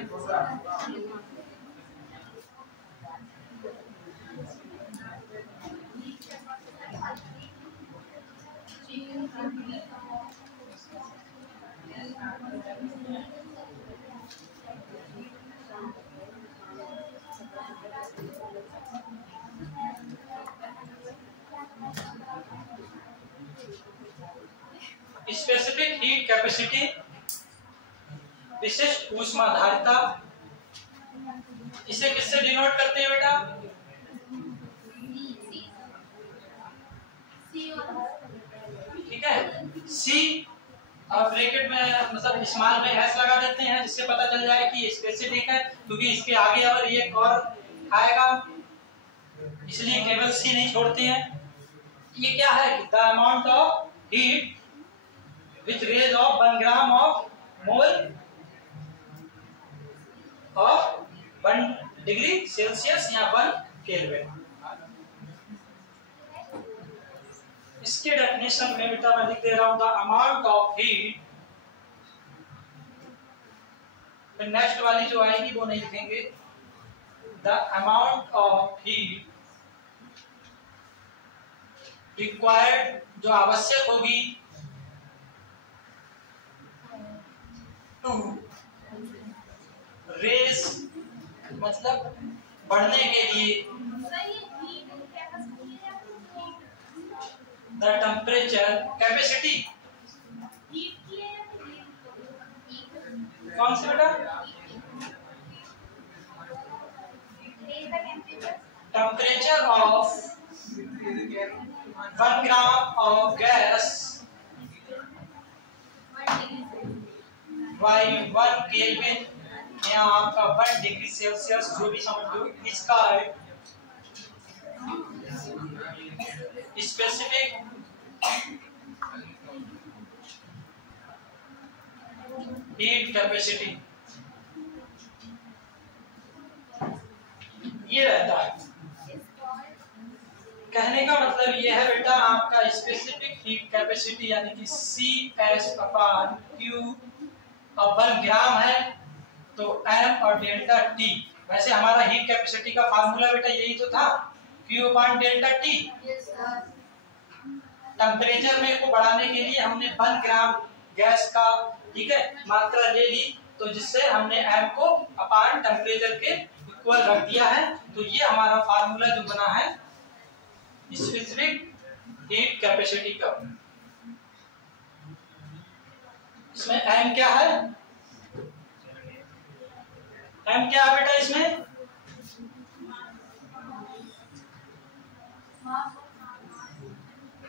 स्पेसिफिक हीट कैपेसिटी, विशिष्ट ऊष्मा धारिता, इसे किससे डिनोट करते हैं बेटा? ठीक है, सी और ब्रैकेट में मतलब स्मॉल में एस लगा देते हैं जिससे पता चल जाए कि स्पेसिफिक है, क्योंकि इसके आगे अगर एक और आएगा इसलिए केवल सी नहीं छोड़ते हैं। ये क्या है कि the amount of heat which raise of 1 gram of mole of 1 degree Celsius या 1 केल्विन। इसके डेफिनेशन में बेटा मैं लिख दे रहा हूं द अमाउंट ऑफ हीट, फिर नेक्स्ट वाली जो आएगी वो नहीं लिखेंगे, the amount of heat required, जो आवश्यक होगी टू रेज, मतलब बढ़ने के लिए, द टेम्परेचर कैपेसिटी। कौन सी बेटा? Temperature of 1 gram of gas by 1 kelvin या आपका 1 डिग्री सेल्सियस, जो भी समझ लो, इसका स्पेसिफिक हीट कैपेसिटी ये रहता है। कहने का मतलब ये है बेटा, आपका स्पेसिफिक हीट कैपेसिटी यानी कि CS अपॉन Q, अब 1 ग्राम है तो M और डेल्टा T। वैसे हमारा हीट कैपेसिटी का फार्मूला बेटा यही तो था, Q upon delta T। Temperature में को बढ़ाने के लिए हमने 1 ग्राम गैस का, ठीक है, मात्रा ले ली, तो जिससे हमने M को अपॉन टेम्परेचर के इक्वल रख दिया है। तो ये हमारा फार्मूला जो बना है स्पेसिफिक हीट कैपेसिटी का। इसमें M क्या है? M क्या है बेटा इसमें?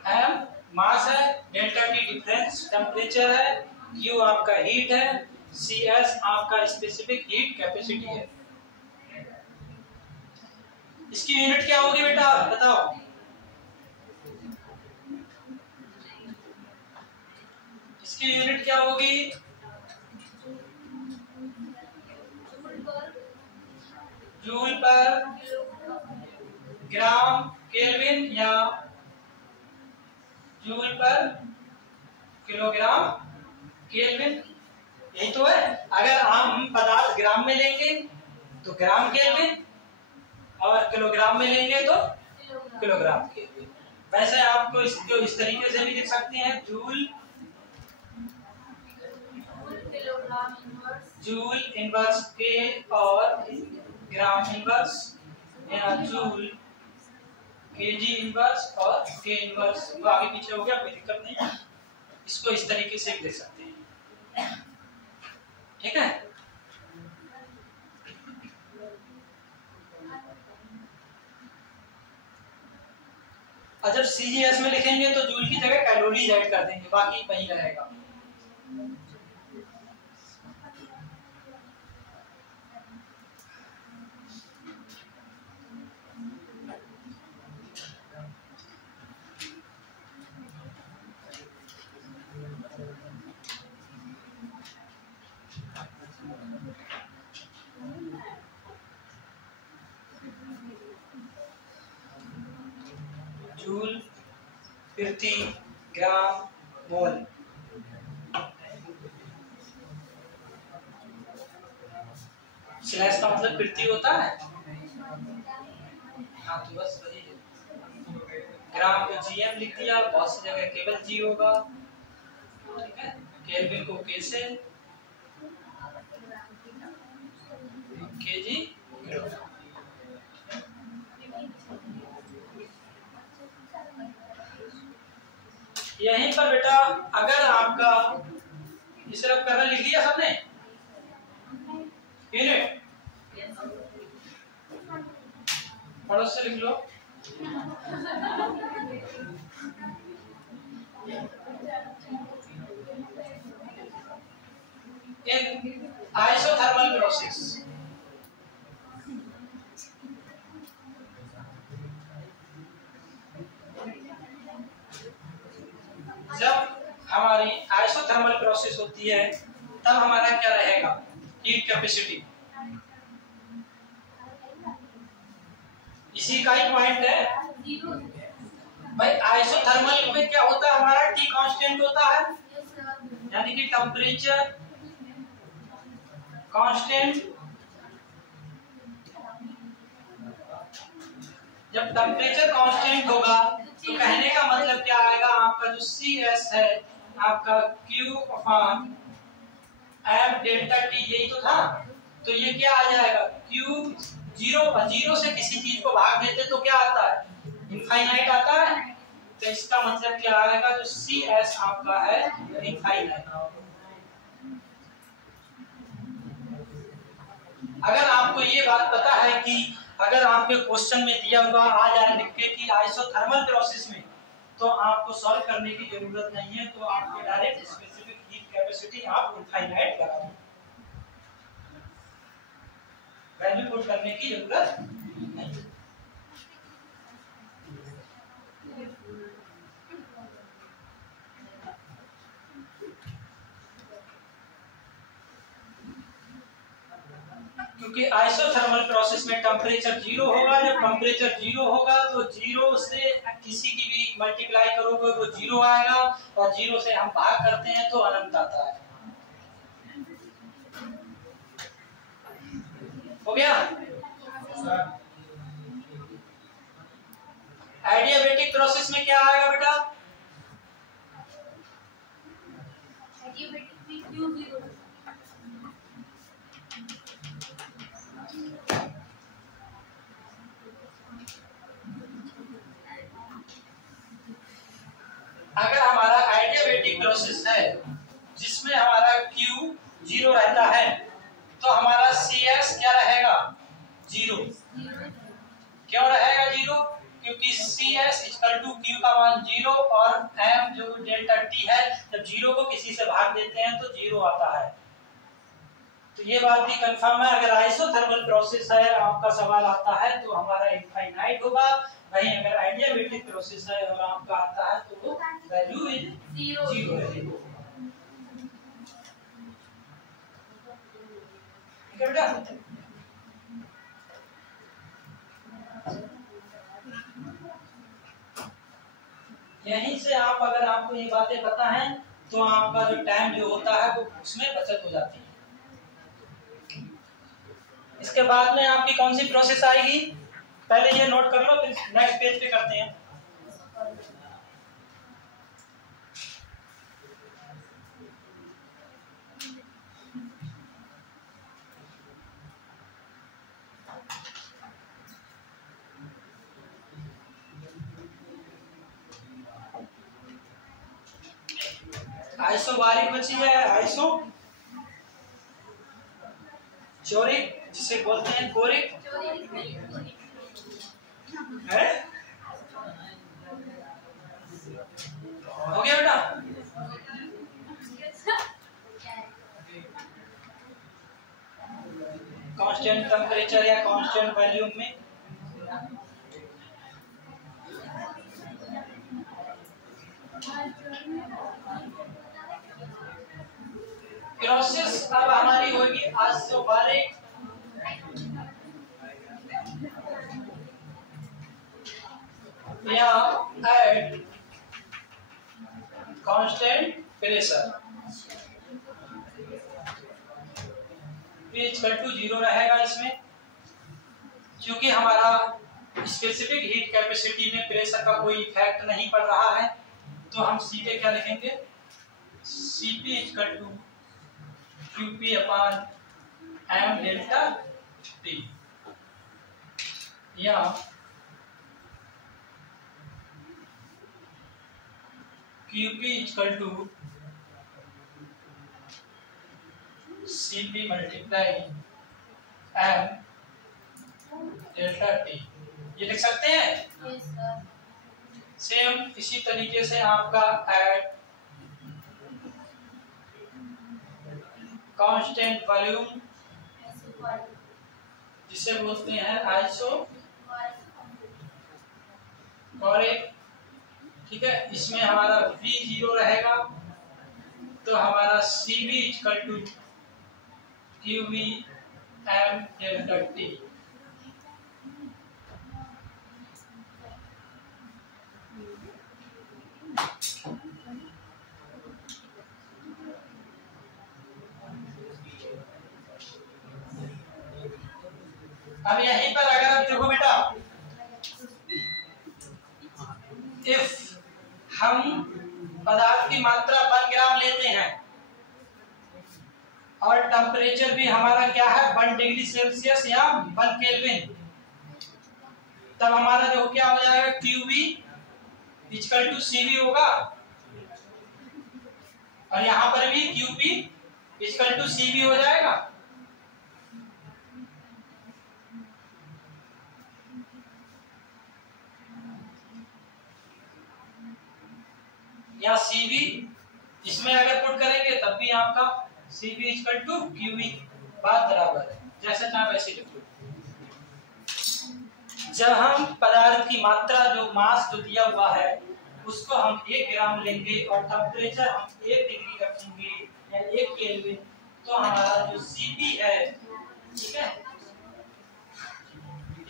m मास है, डेल्टा टी डिफरेंस टेम्परेचर है, q आपका हीट है, cs आपका स्पेसिफिक हीट कैपेसिटी है। इसकी यूनिट क्या होगी बेटा बताओ? इसकी यूनिट क्या होगी? जूल पर ग्राम केल्विन या जूल पर किलोग्राम केल्विन, यही तो है। अगर हम पदार्थ ग्राम में लेंगे तो ग्राम केल्विन और किलोग्राम में लेंगे तो किलोग्राम केल्विन। वैसे आपको इसको इस तरीके से भी लिख सकते हैं, जूल इनवर्स के और ग्राम इनवर्स, या जूल केजी इनवर्स और के इनवर्स। वो आगे पीछे हो गया, कोई दिक्कत नहीं, इसको इस तरीके से भी लिख सकते हैं, ठीक है। और जब सीजीएस में लिखेंगे तो जूल की जगह कैलोरीज ऐड कर देंगे, बाकी वही रहेगा। जूल प्रति ग्राम मोल, स्लैश का मतलब प्रति होता है, हाँ तो बस वही है। ग्राम को जीएम लिख दिया, बहुत सी जगह केवल जी होगा, ठीक है। केल्विन को के से, केजी किलोग्राम। यहीं पर बेटा अगर आपका सिर्फ करना लिख दिया सबने यूनिट, पड़ोस से लिख लो। एक आइसोथर्मल प्रोसेस, जब हमारी आइसोथर्मल प्रोसेस होती है तब हमारा क्या रहेगा? Heat capacity. इसी का ही पॉइंट है भाई। आइसोथर्मल में क्या होता है? हमारा टी कांस्टेंट होता है, यानी कि टेम्परेचर कांस्टेंट। जब टेम्परेचर कांस्टेंट होगा तो कहने का मतलब क्या आएगा? आपका जो CS है आपका Q upon M delta T, यही तो था। तो ये क्या आ जाएगा? Q जीरो से किसी चीज को भाग देते तो क्या आता है? इनफाइनाइट आता है। तो इसका मतलब क्या आएगा? जो CS आपका है इनफाइनाइट। अगर आपको ये बात पता है कि अगर आपके क्वेश्चन में दिया हुआ आ जाए लिख के कि आइसोथर्मल प्रोसेस में, तो आपको सॉल्व करने की जरूरत नहीं है, तो आपको डायरेक्ट स्पेसिफिक हीट कैपेसिटी आप इनफाइनाइट करा दो, वैल्यू पुट करने की जरूरत नहीं। क्योंकि आइसोथर्मल प्रोसेस में टेम्परेचर जीरो होगा। जब टेम्परेचर जीरो होगा तो जीरो से किसी की भी मल्टीप्लाई करोगे वो जीरो आएगा, और जीरो से हम भाग करते हैं तो अनंत आता है। हो गया? एडियाबेटिक प्रोसेस में क्या आएगा बेटा? एडियाबेटिक में Q0। अगर हमारा एडियाबेटिक प्रोसेस है जिसमें हमारा Q जीरो रहता है तो हमारा CS क्या रहेगा? जीरो। क्यों रहेगा जीरो? क्योंकि CS इक्वल टू Q का मान 0 और M जो डेल्टा T है, जब 0 को किसी से भाग देते हैं तो 0 आता है। तो ये बात भी कंफर्म है। अगर आइसोथर्मल प्रोसेस है आपका सवाल आता है तो हमारा इनफाइनाइट होगा, वहीं अगर आइडियाबैटिक प्रोसेस है और आपका आता है तो वो वैल्यू इज 0 रहेगा। ठीक है बेटा। यहीं से आप अगर आपको ये बातें पता है तो आपका जो टाइम जो होता है वो उसमें बचत हो जाती है। इसके बाद में आपकी कौन सी प्रोसेस आएगी, पहले ये नोट कर लो, फिर नेक्स्ट पेज पे करते हैं। आइसोबारिक बची है, आइसो चोरिक जिसे बोलते हैं कोरिक है। हो गया बेटा। कांस्टेंट टेम्परेचर या कांस्टेंट वॉल्यूम में प्रोसेस अब हमारी होगी आइसोबारिक या at constant pressure. P equal to 0 रहेगा इसमें, क्योंकि हमारा स्पेसिफिक हीट कैपेसिटी में प्रेशर का कोई इफेक्ट नहीं पड़ रहा है, तो हम सीधे क्या लिखेंगे, Cp equal to QP upon M delta T, या QP equal to Cp multiply M delta T, ये लिख सकते हैं। सेम इसी तरीके से आपका एट कांस्टेंट वॉल्यूम जिसे बोलते हैं आइसोबैरिक, ठीक है, इसमें हमारा V 0 रहेगा, तो हमारा Cv equal to QV M delta T। अब यहीं पर अगर देखो बेटा, इफ हम पदार्थ की मात्रा 1 ग्राम लेते हैं और टेम्परेचर भी हमारा क्या है 1 डिग्री सेल्सियस या 1 केल्विन, तब हमारा जो क्या हो जाएगा QV इक्वल टू CV होगा, और यहां पर भी QP इक्वल टू CV हो जाएगा। या CV इसमें अगर पुट करेंगे तब भी आपका CV इक्वल टू QV, बात बराबर है, जैसे चाहे वैसे लिख लो। जब हम पदार्थ की मात्रा जो मास जो दिया हुआ है उसको हम 1 ग्राम लेंगे और टेम्परेचर हम 1 डिग्री रखेंगे या 1 केल्विन, तो हमारा जो Cp है, ठीक है,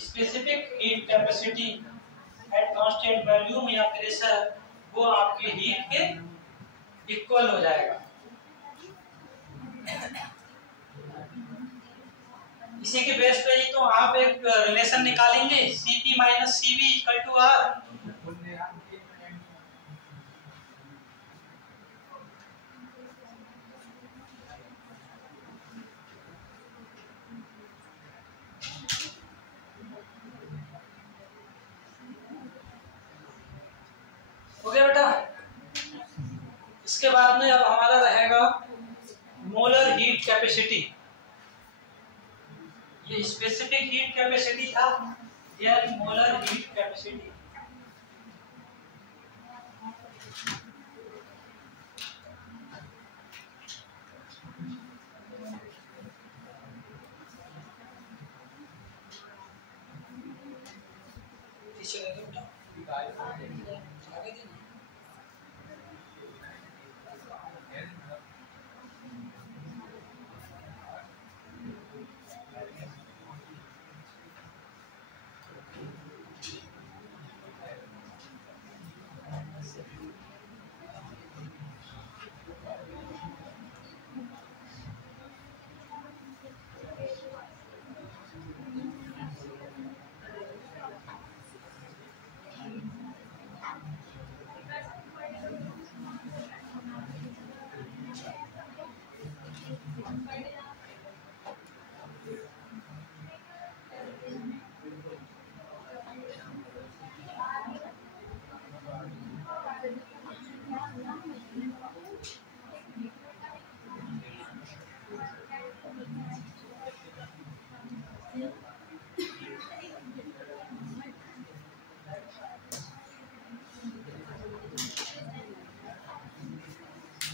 specific heat capacity at constant volume या प्रेशर, वो आपके हीट के इक्वल हो जाएगा। इसी के बेस पे ही तो आप एक रिलेशन निकालेंगे, Cp minus Cv equal to R। हो गया बेटा। इसके बाद में अब हमारा रहेगा मोलर हीट कैपेसिटी। ये स्पेसिफिक हीट कैपेसिटी था, यह मोलर हीट कैपेसिटी।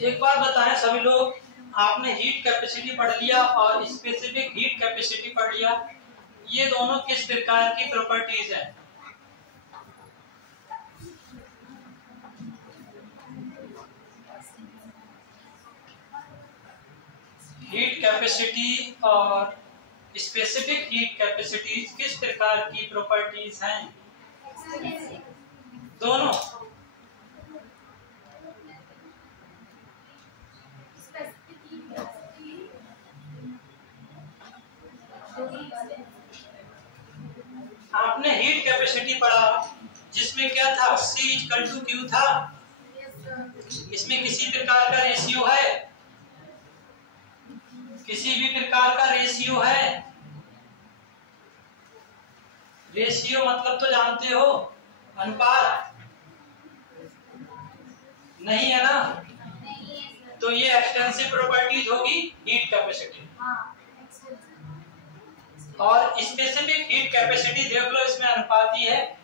एक बात बताएं सभी लोग, आपने हीट कैपेसिटी पढ़ लिया और स्पेसिफिक हीट कैपेसिटी पढ़ लिया, ये दोनों किस प्रकार की प्रॉपर्टीज हैं? हीट कैपेसिटी और स्पेसिफिक हीट कैपेसिटी किस प्रकार की प्रॉपर्टीज हैं? दोनों। आपने हीट कैपेसिटी पढ़ा जिसमें क्या था, C=Q था। इसमें किसी प्रकार का रेशियो है? किसी भी प्रकार का रेशियो है? रेशियो मतलब तो जानते हो, अनुपात। नहीं है ना? तो ये एक्सटेंसिव प्रॉपर्टीज होगी हीट कैपेसिटी। और स्पेसिफिक हीट कैपेसिटी देख लो, इसमें अनुपाती है,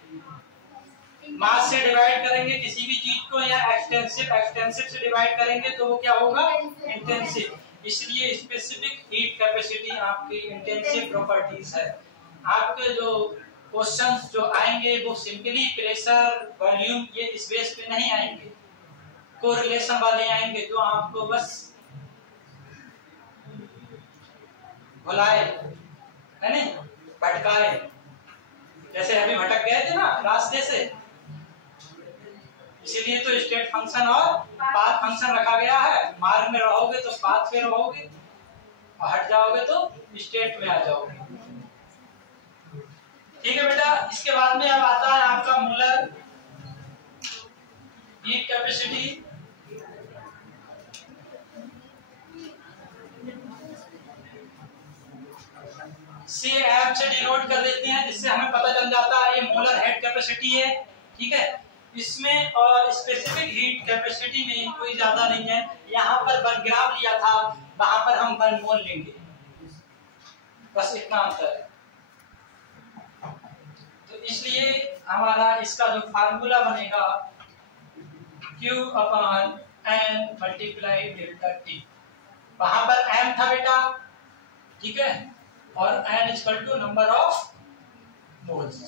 मास से डिवाइड करेंगे किसी भी चीज को, या एक्सटेंसिव से डिवाइड करेंगे तो वो क्या होगा, इंटेंसिव। इसलिए स्पेसिफिक हीट कैपेसिटी आपकी इंटेंसिव प्रॉपर्टीज है। आपके जो क्वेश्चंस जो आएंगे वो सिंपली प्रेशर, वॉल्यूम, ये इस बेस पे नहीं आएंगे, कोरिलेशन वाले आएंगे जो आपको बस भुलाए, है नहीं, भटकाए। जैसे अभी भटक गए थे ना रास्ते से, इसीलिए तो स्टेट फंक्शन और पाथ फंक्शन रखा गया है। मार्ग में रहोगे तो पाथ पे रहोगे, और हट जाओगे तो स्टेट में आ जाओगे। ठीक है बेटा। इसके बाद में अब आता है आपका मूलर हीट कैपेसिटी। CF से डिनोट कर देते हैं, जिससे हमें पता चल जाता है ये मोलर हेड कैपेसिटी है। ठीक है, इसमें और स्पेसिफिक हीट कैपेसिटी में कोई ज्यादा नहीं है। यहाँ पर 1 ग्राम लिया था, वहां पर हम 1 मोल लेंगे, बस इतना अंतर है। तो इसलिए हमारा इसका जो फार्मूला बनेगा Q/N × ΔT। वहां पर M था बेटा, ठीक है, और N = नंबर ऑफ मोल्स।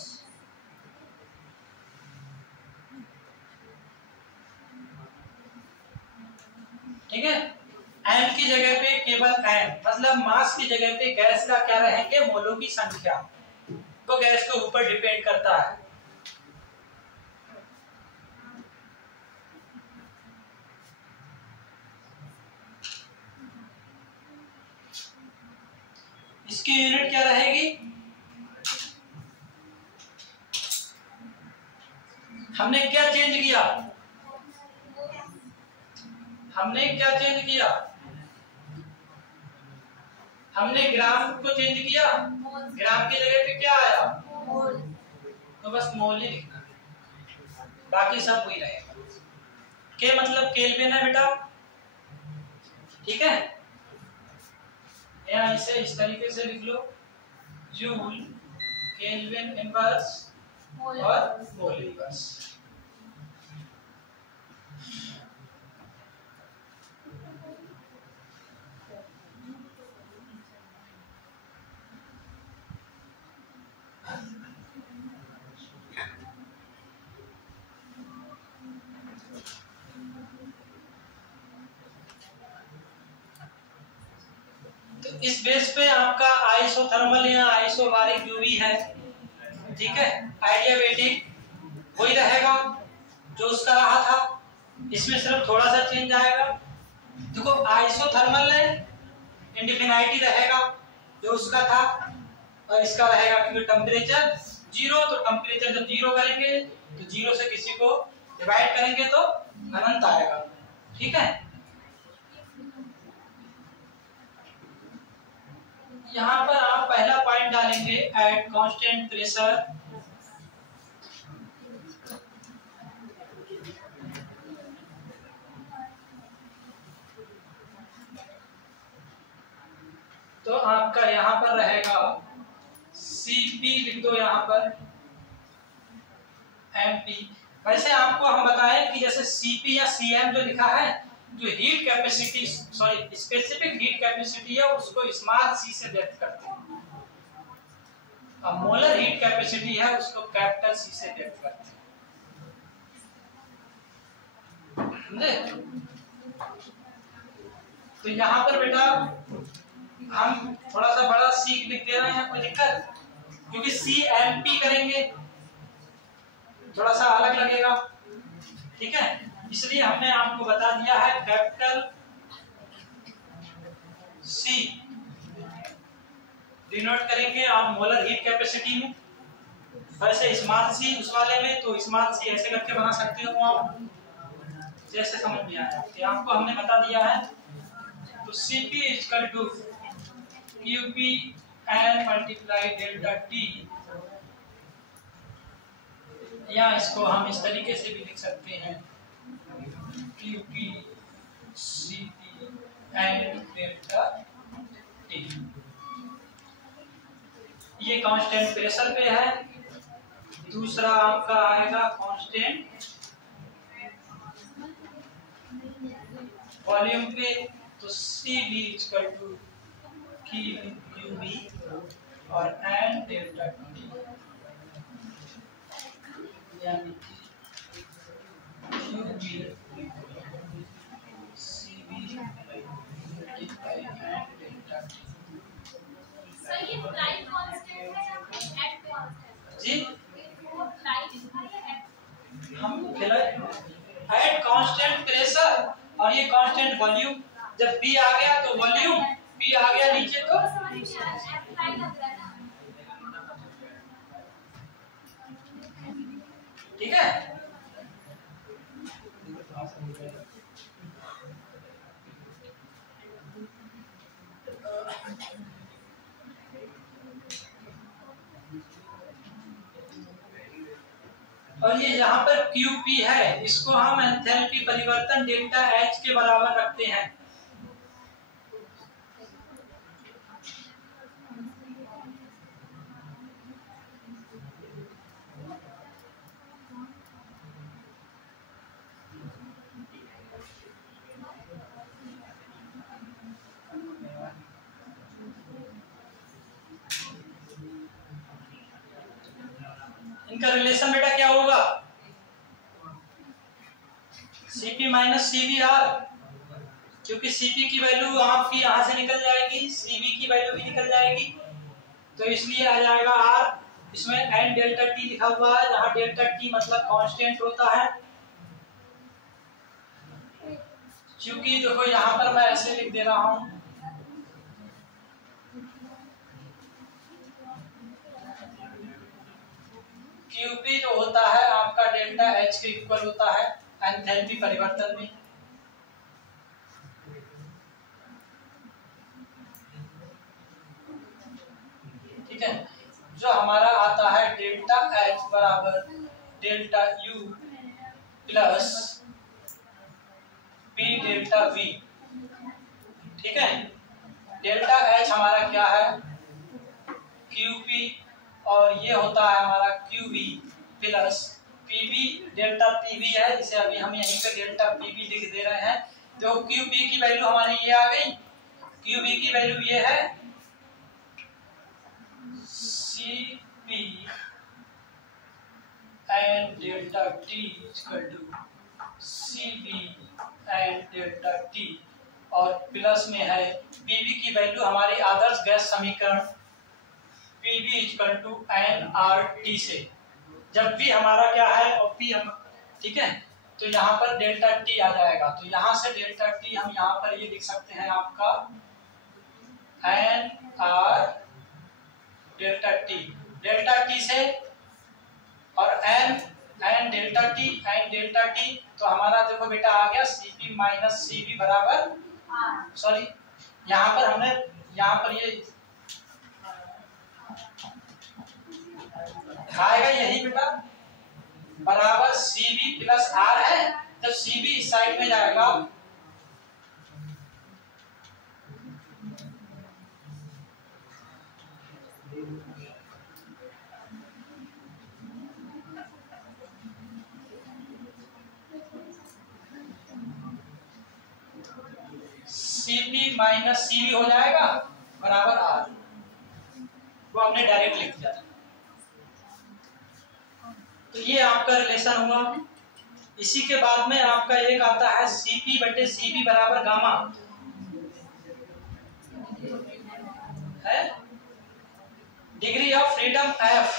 ठीक है, N की जगह पे केवल N, मतलब मास की जगह पे गैस का क्या रहेंगे, मोलों की संख्या। तो गैस के ऊपर डिपेंड करता है। इसकी यूनिट क्या रहेगी? हमने क्या चेंज किया? हमने क्या चेंज किया? हमने ग्राम को चेंज किया, ग्राम की जगह पे क्या आया, मोल। तो बस मोल ही लिखना, बाकी सब वही रहेगा। के मतलब केल्विन है बेटा, ठीक है। यहाँ इसे इस तरीके से लिख लो, जूल, केल्विन इनवर्स और मोल इनवर्स। इस बेस पे आपका आइसोथर्मल या आइसोबारिक यूवी है, ठीक है। आइडियाबैटिक वही रहेगा जो उसका रहा था, इसमें सिर्फ थोड़ा सा चेंज आएगा। देखो आइसोथर्मल में इंडिफिनिटी रहेगा जो उसका था, और इसका रहेगा क्योंकि टेम्परेचर 0, तो टेम्परेचर जब 0 करेंगे तो 0 से किसी को डिवाइड करेंगे तो अनंत आएगा, ठीक है। यहाँ पर आप पहला पॉइंट डालेंगे एट कांस्टेंट प्रेशर तो आपका यहाँ पर रहेगा Cp, लिख दो यहाँ पर Mp। वैसे आपको हम बताएं कि जैसे Cp या Cm जो लिखा है जो heat capacity sorry specific heat capacity है उसको स्मॉल सी से व्यक्त करते हैं, और मोलर हीट कैपेसिटी है उसको कैपिटल सी से व्यक्त करते हैं। समझे? तो यहाँ पर बेटा हम थोड़ा सा बड़ा सी लिख दे रहे हैं, कोई दिक्कत? क्योंकि CMP करेंगे थोड़ा सा अलग लगेगा, ठीक है, इसलिए हमने आपको बता दिया है कैपिटल C डिनोट करेंगे आप मोलर हीट कैपेसिटी में। वैसे स्मॉल सी उस वाले में तो स्मॉल सी ऐसे करके बना सकते हो आप, जैसे समझ में आया कि आपको हमने बता दिया है। तो Cp equal to QP N multiply delta T, या इसको हम इस तरीके से भी लिख सकते हैं QP Cp N delta T। ये कांस्टेंट प्रेशर पे है, दूसरा आपका आएगा कांस्टेंट वॉल्यूम पे। तो Cv इक्वल टू QB और N डेल्टा T, यानी QB Cv multiply N delta T। Sir ये टाइम कांस्टेंट है या फिर एट कांस्टेंट? जी वो टाइम है या हम एट कांस्टेंट प्रेशर और ये कांस्टेंट वॉल्यूम, जब B आ गया तो वॉल्यूम, P आ गया नीचे तो ठीक है। और ये यहाँ पर QP है, इसको हम एंथैल्पी परिवर्तन डेल्टा H के बराबर रखते हैं। इनका रिलेशन बेटा क्या होगा? Cp माइनस CVR, क्योंकि Cp की वैल्यू आपकी यहाँ से निकल जाएगी, Cv की वैल्यू भी निकल जाएगी, तो इसलिए आ जाएगा R। इसमें N डेल्टा T लिखा हुआ है, जहाँ डेल्टा T मतलब कांस्टेंट होता है। क्योंकि देखो यहाँ पर मैं ऐसे लिख दे रहा हूँ, QP जो होता है आपका डेल्टा H के इक्वल होता है एंथैल्पी परिवर्तन में। ठीक है, जो हमारा आता है डेल्टा H बराबर delta U plus P delta V। ठीक है, डेल्टा H हमारा क्या है? QP, और ये होता है हमारा QV plus PV delta PV है, जिसे अभी हम यहीं पे डेल्टा PV लिख दे रहे हैं। जो QP की वैल्यू हमारी ये आ गई, QV की वैल्यू ये है CP and delta T equal to CV and delta T, और प्लस में है PV की वैल्यू हमारी आदर्श गैस समीकरण PV इक्वल टू nRT से, जब भी हमारा क्या है और P हम, ठीक है, तो यहाँ पर डेल्टा T आ जाएगा। तो यहाँ से डेल्टा T हम यहाँ पर ये लिख सकते हैं आपका nR delta T, delta T से, और n डेल्टा T, तो हमारा देखो बेटा आ गया Cp माइनस CV बराबर, सॉरी यहाँ पर हमने यहाँ पर ये आएगा यही बेटा बराबर Cv प्लस R है। जब Cv इस साइड में जाएगा Cp माइनस Cv हो जाएगा बराबर R, वो हमने डायरेक्ट लिख दिया था। तो ये आपका रिलेशन हुआ। इसी के बाद में आपका एक आता है Cp बटे Cv बराबर गामा है, degree of freedom F,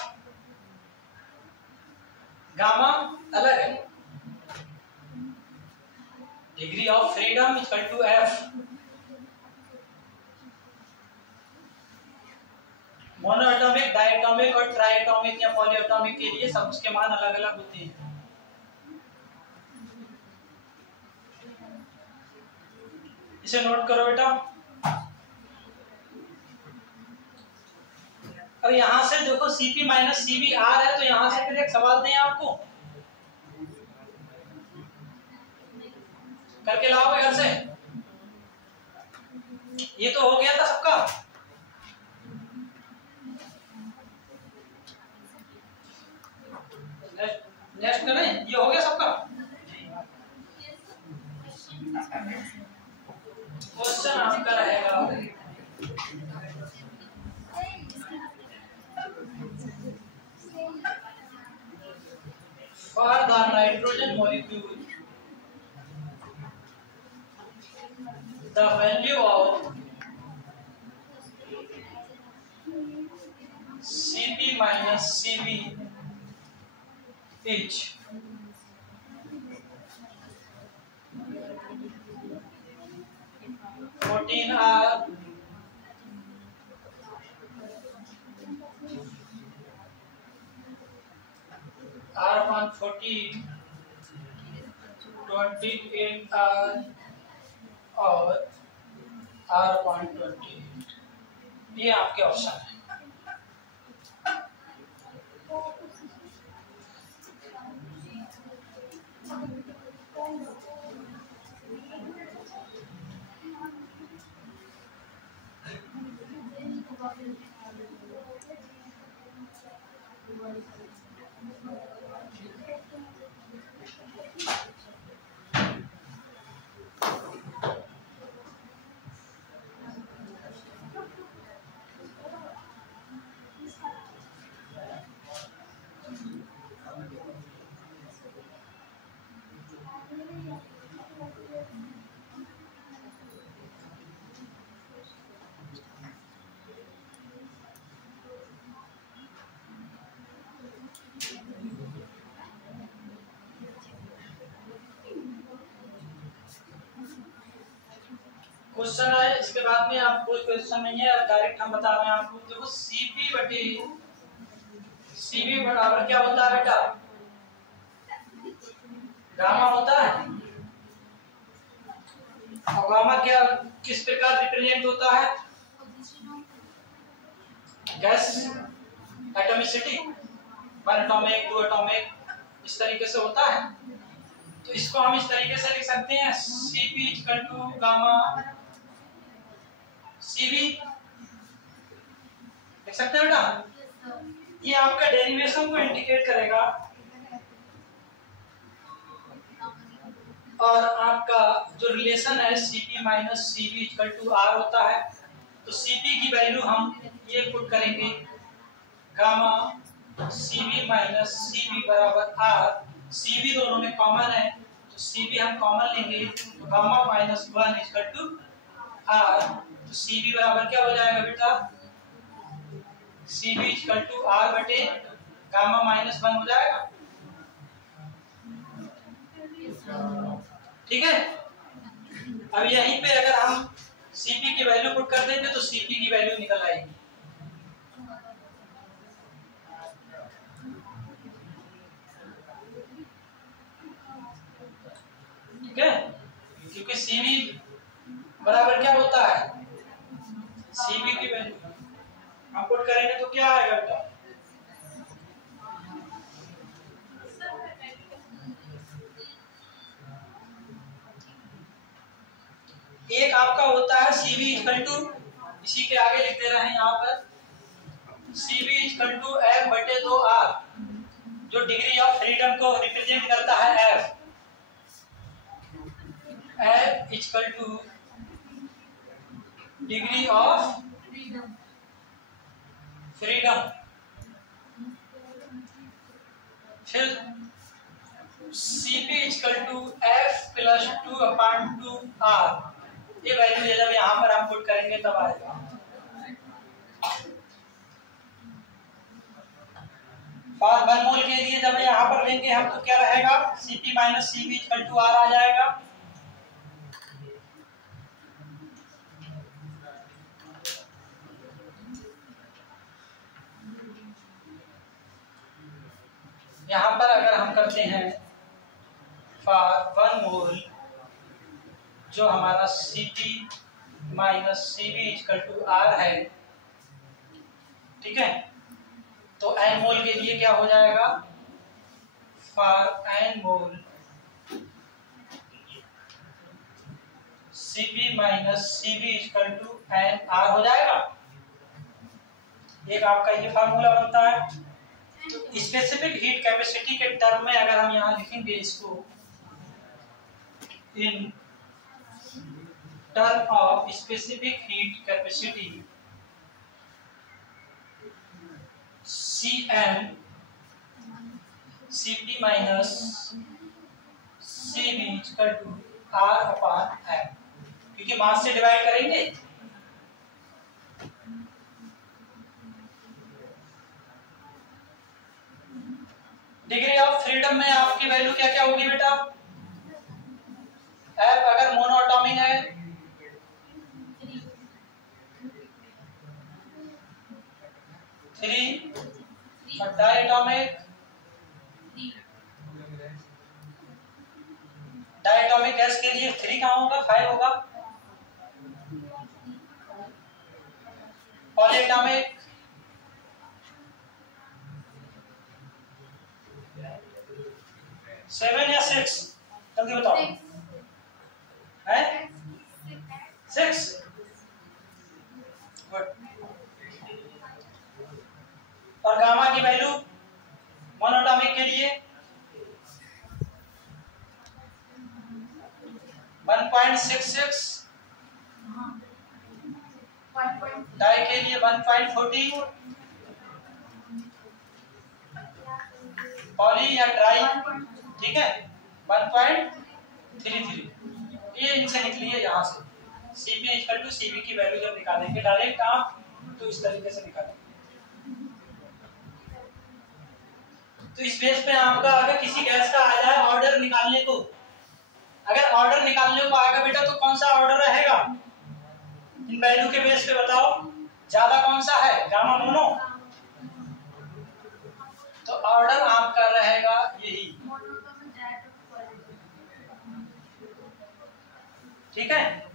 gamma अलग है, degree of freedom equal to F। Monoatomic, diatomic और ट्राइएटॉमिक या पॉलीएटॉमिक के लिए सब उसके मान अलग अलग होते हैं। इसे नोट करो बेटा। अब यहां से देखो Cp माइनस Cv R है, तो यहां से फिर एक सवाल दें आपको, करके लाओगे घर से? ये तो हो गया था सबका। नेक्स्ट करें, ये हो गया सबका। क्वेश्चन आपका रहेगा for the nitrogen molecule the value of Cp minus Cv is R R 14, 28 R और R.20, ये आपके ऑप्शन है। क्वेश्चन है, इसके बाद में आप कोई क्वेश्चन नहीं है, डायरेक्ट हम बता रहे हैं आपको। देखो Cp बटे Cv बराबर क्या होता है बेटा? गामा होता है। और गामा क्या किस प्रकार रिप्रेजेंट होता है? गैस एटॉमिसिटी, 1 एटॉमिक 2 एटॉमिक, इस तरीके से होता है। तो इसको हम इस तरीके से लिख सकते हैं Cp equal to gamma Cv, लिख सकते हैं बेटा। ये आपका डेरिवेशन को इंडिकेट करेगा और आपका जो रिलेशन है Cp minus Cv equal to R होता है। तो Cp की वैल्यू हम ये पुट करेंगे, गामा Cv माइनस Cv बराबर R। Cv दोनों में कॉमन है, तो Cv हम कॉमन लेंगे, तो gamma minus 1 equal to R। तो Cv बराबर क्या हो जाएगा बेटा? Cv इक्वल टू R बटे गामा माइनस 1 हो जाएगा। ठीक है। अब यहीं पे अगर हम Cp की वैल्यू पुट कर देंगे तो Cp की वैल्यू निकल आएगी। ठीक है, क्योंकि Cv बराबर क्या होता है? Cv की वैल्यू हम पुट करेंगे तो क्या आएगा बेटा? एक आपका होता है Cv इक्वल टू, इसी के आगे लिख दे रहे हैं यहाँ पर, Cv इक्वल टू F बटे 2R, जो डिग्री ऑफ फ्रीडम को रिप्रेजेंट करता है F। F equal to degree of freedom. फिर Cp equal to F plus 2/2R। ये वैल्यू जब यहाँ पर हम पुट करेंगे तब आएगा। फॉर 1 मोल के लिए जब यहाँ पर लेंगे हम तो क्या रहेगा, Cp minus Cv equal to R आ जाएगा। यहाँ पर अगर हम करते हैं फॉर 1 मोल जो हमारा Cp minus Cv equal to R है, ठीक है, तो n मोल के लिए क्या हो जाएगा, for n mole Cp minus Cv equal to n R हो जाएगा। एक आपका ये फार्मूला बनता है। स्पेसिफिक हीट कैपेसिटी के टर्म में अगर हम यहाँ लिखेंगे इसको in term of specific heat capacity Cm Cp minus Cv equal to R upon M, क्योंकि मास से डिवाइड करेंगे। डिग्री ऑफ फ्रीडम में आपकी वैल्यू क्या क्या होगी बेटा, F अगर मोनोएटॉमिक है 3 और डायटॉमिक गैस के लिए 3 कहाँ होगा, 5 होगा। पॉलीएटॉमिक 7 या 6, जल्दी बताओ, है 6, गुड। और गामा की वैल्यू मोनोटॉमिक के लिए 1.66, डाई के लिए 1.40, पॉली या ड्राई, ठीक है 1.33। ये इनसे निकली है यहाँ से। Cp इक्वल टू Cv की वैल्यू जब निकालेंगे डायरेक्ट आप तो इस तरीके से निकालेंगे। तो इस बेस पे आपका अगर किसी गैस का आ जाए ऑर्डर निकालने को, अगर ऑर्डर निकालने को आएगा बेटा तो कौन सा ऑर्डर रहेगा, इन वैल्यू के बेस पे बताओ ज्यादा कौन सा है, गामा मोनो, तो ऑर्डर आपका रहेगा यही, ठीक है।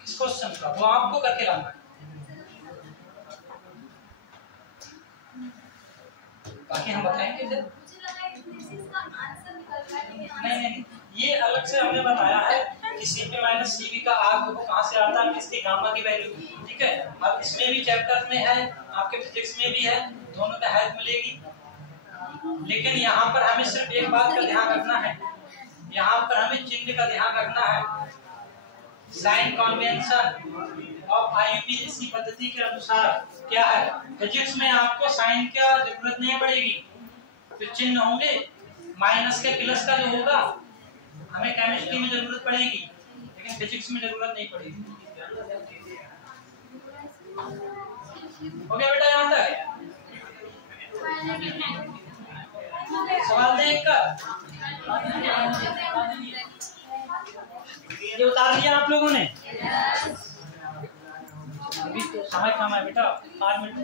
किस क्वेश्चन का, वो आपको करके लाना है, बाकी हम बताएंगे इधर। नहीं, ये अलग से हमने बताया है कि Cp माइनस Cv का आर्क कहाँ से आता है, किसकी गामा की वैल्यू, ठीक है। अब इसमें भी चैप्टर में है, आपके फिजिक्स में भी है, दोनों में हेल्प मिलेगी। लेकिन यहाँ पर हमें सिर्फ एक बात का ध्यान रखना है, यहाँ पर हमें चिन्ह का ध्यान रखना है। साइन कन्वेंशन ऑफ IUPAC पद्धति के अनुसार क्या है, फिजिक्स में आपको साइन की जरूरत नहीं पड़ेगी, तो चिन्ह होंगे माइनस के प्लस का जो होगा हमें केमिस्ट्री में जरूरत पड़ेगी, लेकिन फिजिक्स में जरूरत नहीं पड़ेगी। हो गया बेटा यहाँ तक? सवाल देख कर ये उतार लिया आप लोगों ने, अभी तो समय कम है बेटा, 5 मिनट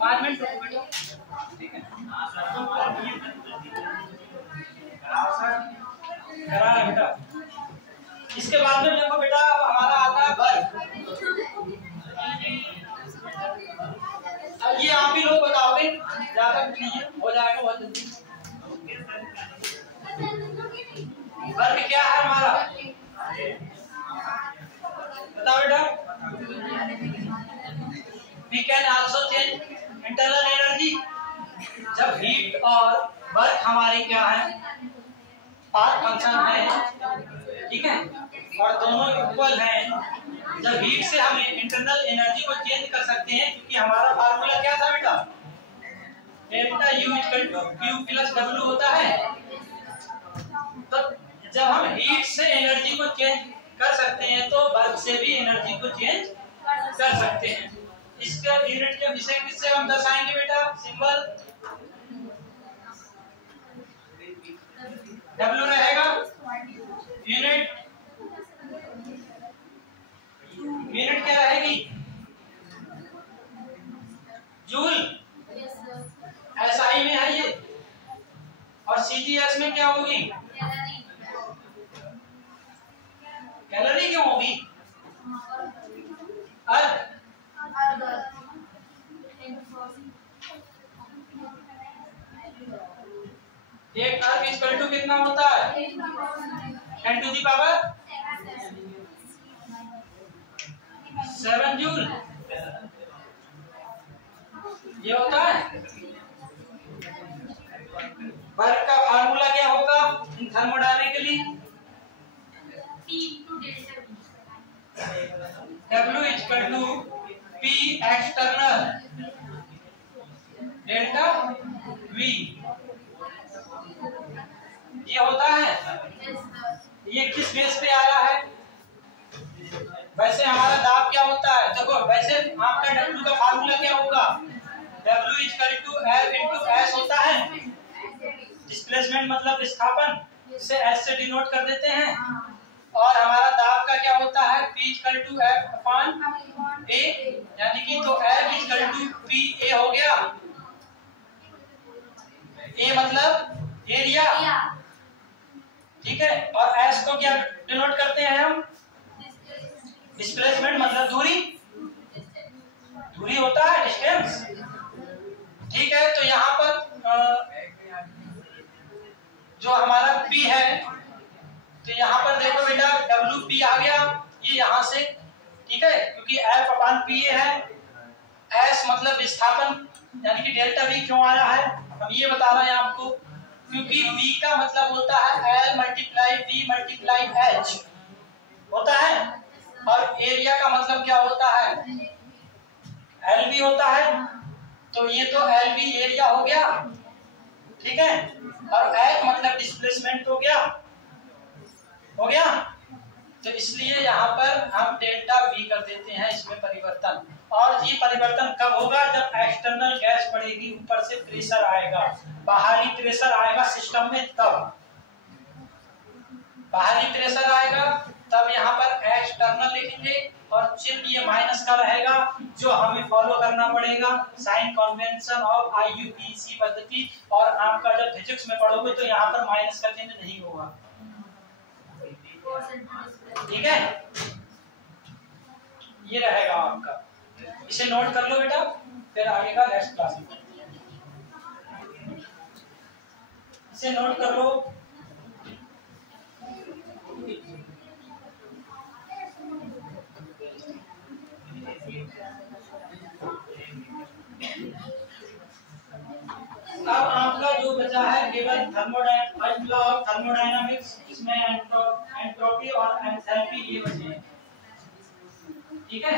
5 मिनट रुको बेटा, ठीक है करा है बेटा। इसके बाद में देखो बेटा हमारा आता है वर्ग। अब ये आप ही लोग बताओगे, ज्यादा नहीं है, हो जाएगा बहुत जल्दी। वर्ग क्या है हमारा, बताओ बेटा। हमारी क्या है, पाथ फंक्शन है, ठीक है, और दोनों इक्वल हैं। जब हीट से हम इंटरनल एनर्जी को चेंज कर सकते हैं, क्योंकि हमारा फार्मूला क्या था बेटा, delta U equal to Q plus W होता है। तो जब हम हीट से एनर्जी को चेंज कर सकते हैं तो वर्क से भी एनर्जी को चेंज कर सकते हैं। इसका यूनिट जब इसे किससे हम दर्शाएंगे बेटा, सिंबल W रहेगा। यूनिट क्या रहेगी, जूल, SI में है ये, और CGS में क्या होगी, कैलोरी क्यों होगी, अर्थ। एक अर्थ इक्वल टू कितना होता है, 10 टू दी पावर 7 जूल, ये होता है। वर्क का फार्मूला क्या होगा in thermodynamically, W equal to P external delta V, ये होता है। ये किस बेस पे आया है, वैसे हमारा दाब क्या होता है, देखो वैसे आपका W का फार्मूला क्या होगा, W equal to L into S होता है। डिस्प्लेसमेंट मतलब विस्थापन, इसे S से डिनोट कर देते हैं। और हमारा दाब का क्या होता है, P equal to F upon A, यानी कि तो F इक्वल टू PA हो गया। A मतलब एरिया, ठीक है, और S को क्या डिनोट करते हैं हम, डिस्प्लेसमेंट मतलब दूरी, दूरी होता है डिस्टेंस, ठीक है। तो यहाँ पर जो हमारा P है, तो यहाँ पर देखो बेटा WP आ गया, ये यहाँ से, ठीक है, क्योंकि F अपॉन PA है। S मतलब विस्थापन, यानी कि डेल्टा V क्यों आया है, हम ये बता रहे हैं आपको, क्योंकि V का मतलब होता है L multiply V multiply H होता है, और एरिया का मतलब क्या होता है, LV होता है। तो ये तो LV एरिया हो गया, ठीक है, और H मतलब डिस्प्लेसमेंट हो गया, हो गया। तो इसलिए यहाँ पर हम डेल्टा V कर देते हैं, इसमें परिवर्तन। और ये परिवर्तन कब होगा, जब एक्सटर्नल गैस बढ़ेगी, ऊपर से प्रेशर आएगा, बाहरी प्रेशर आएगा सिस्टम में, तब बाहरी प्रेशर आएगा, तब यहाँ पर एक्सटर्नल लिखेंगे, और चिन्ह ये माइनस का रहेगा, जो हमें फॉलो करना पड़ेगा साइन कन्वेंशन ऑफ IUPAC पद्धति। और आपका जब फिजिक्स में पढ़ोगे तो यहाँ पर माइनस का चिन्ह नहीं होगा, ठीक है, ये रहेगा आपका, इसे नोट कर लो बेटा, फिर आगे का नेक्स्ट क्लास में इसे नोट कर लो। अब आपका जो बचा है केवल थर्मोडायनामिक्स, इसमें एंट्रोपी और एंथैल्पी ये बचे हैं, ठीक है,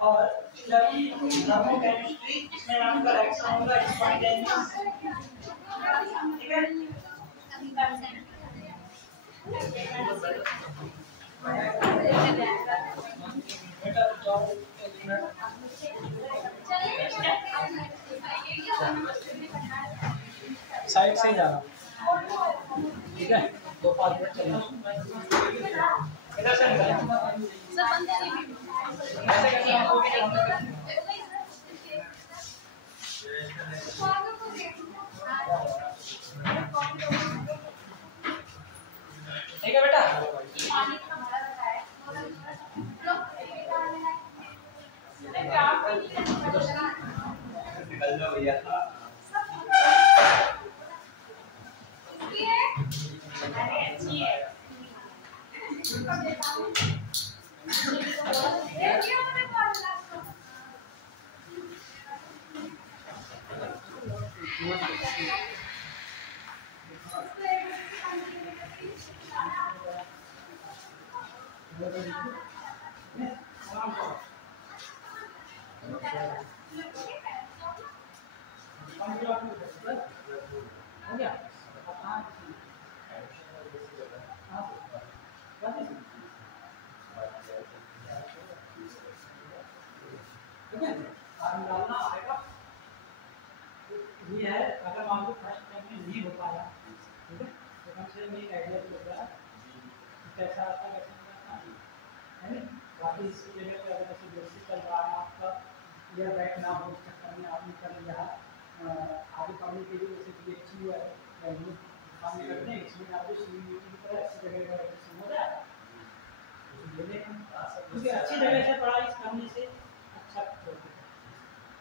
और थर्मोकेमिस्ट्री, इसमें आपका रिएक्शन होगा स्पॉन्टेनियस, ठीक है। साइड से ही जाना, ठीक है, 2-5 मिनट चलना, इधर से ठीक है बेटा, निकल जाओ भैया। हो गया। डालना आएगा ये है। अगर मान लो फर्स्ट टाइम में नहीं हो पाया, ठीक है, तो कम से कम एक आइडिया तो होगा कैसा आता है, कैसा नहीं आता है ना। बाकी इसकी जगह पे अगर जैसे बेसिक चल रहा है आपका, क्लियर बैक ना हो उस चक्कर में आपने कर लिया आगे पढ़ने के लिए, जैसे कि अच्छी हुआ है काम करते हैं इसमें आपको सीईटी की तरह अच्छी जगह का एडमिशन हो जाए, क्योंकि अच्छी जगह से पढ़ाई करने से अच्छा होता है।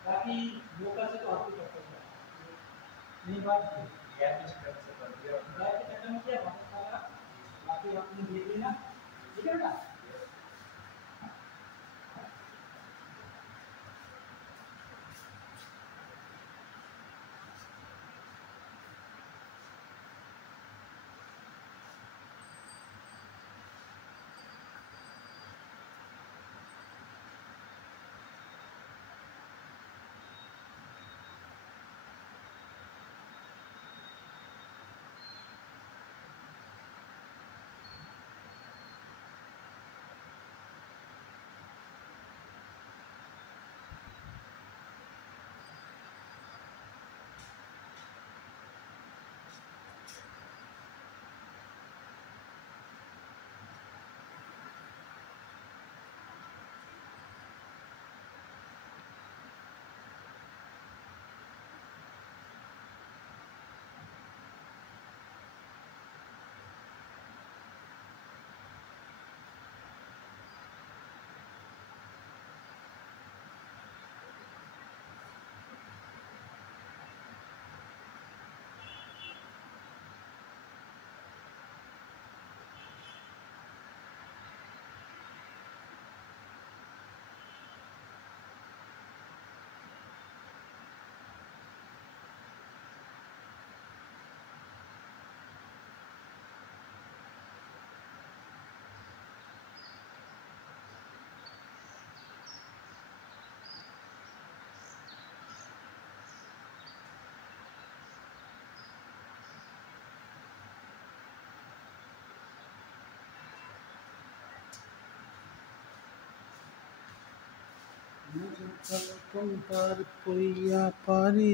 बाकी लोकल से तो आपको करते हैं नहीं बात गैप के चक्कर से पढ़ दिया, गैप के चक्कर में क्या बहुत सारा बाकी आपने देख लेना, ठीक है बेटा। तुम पार कोई या पारी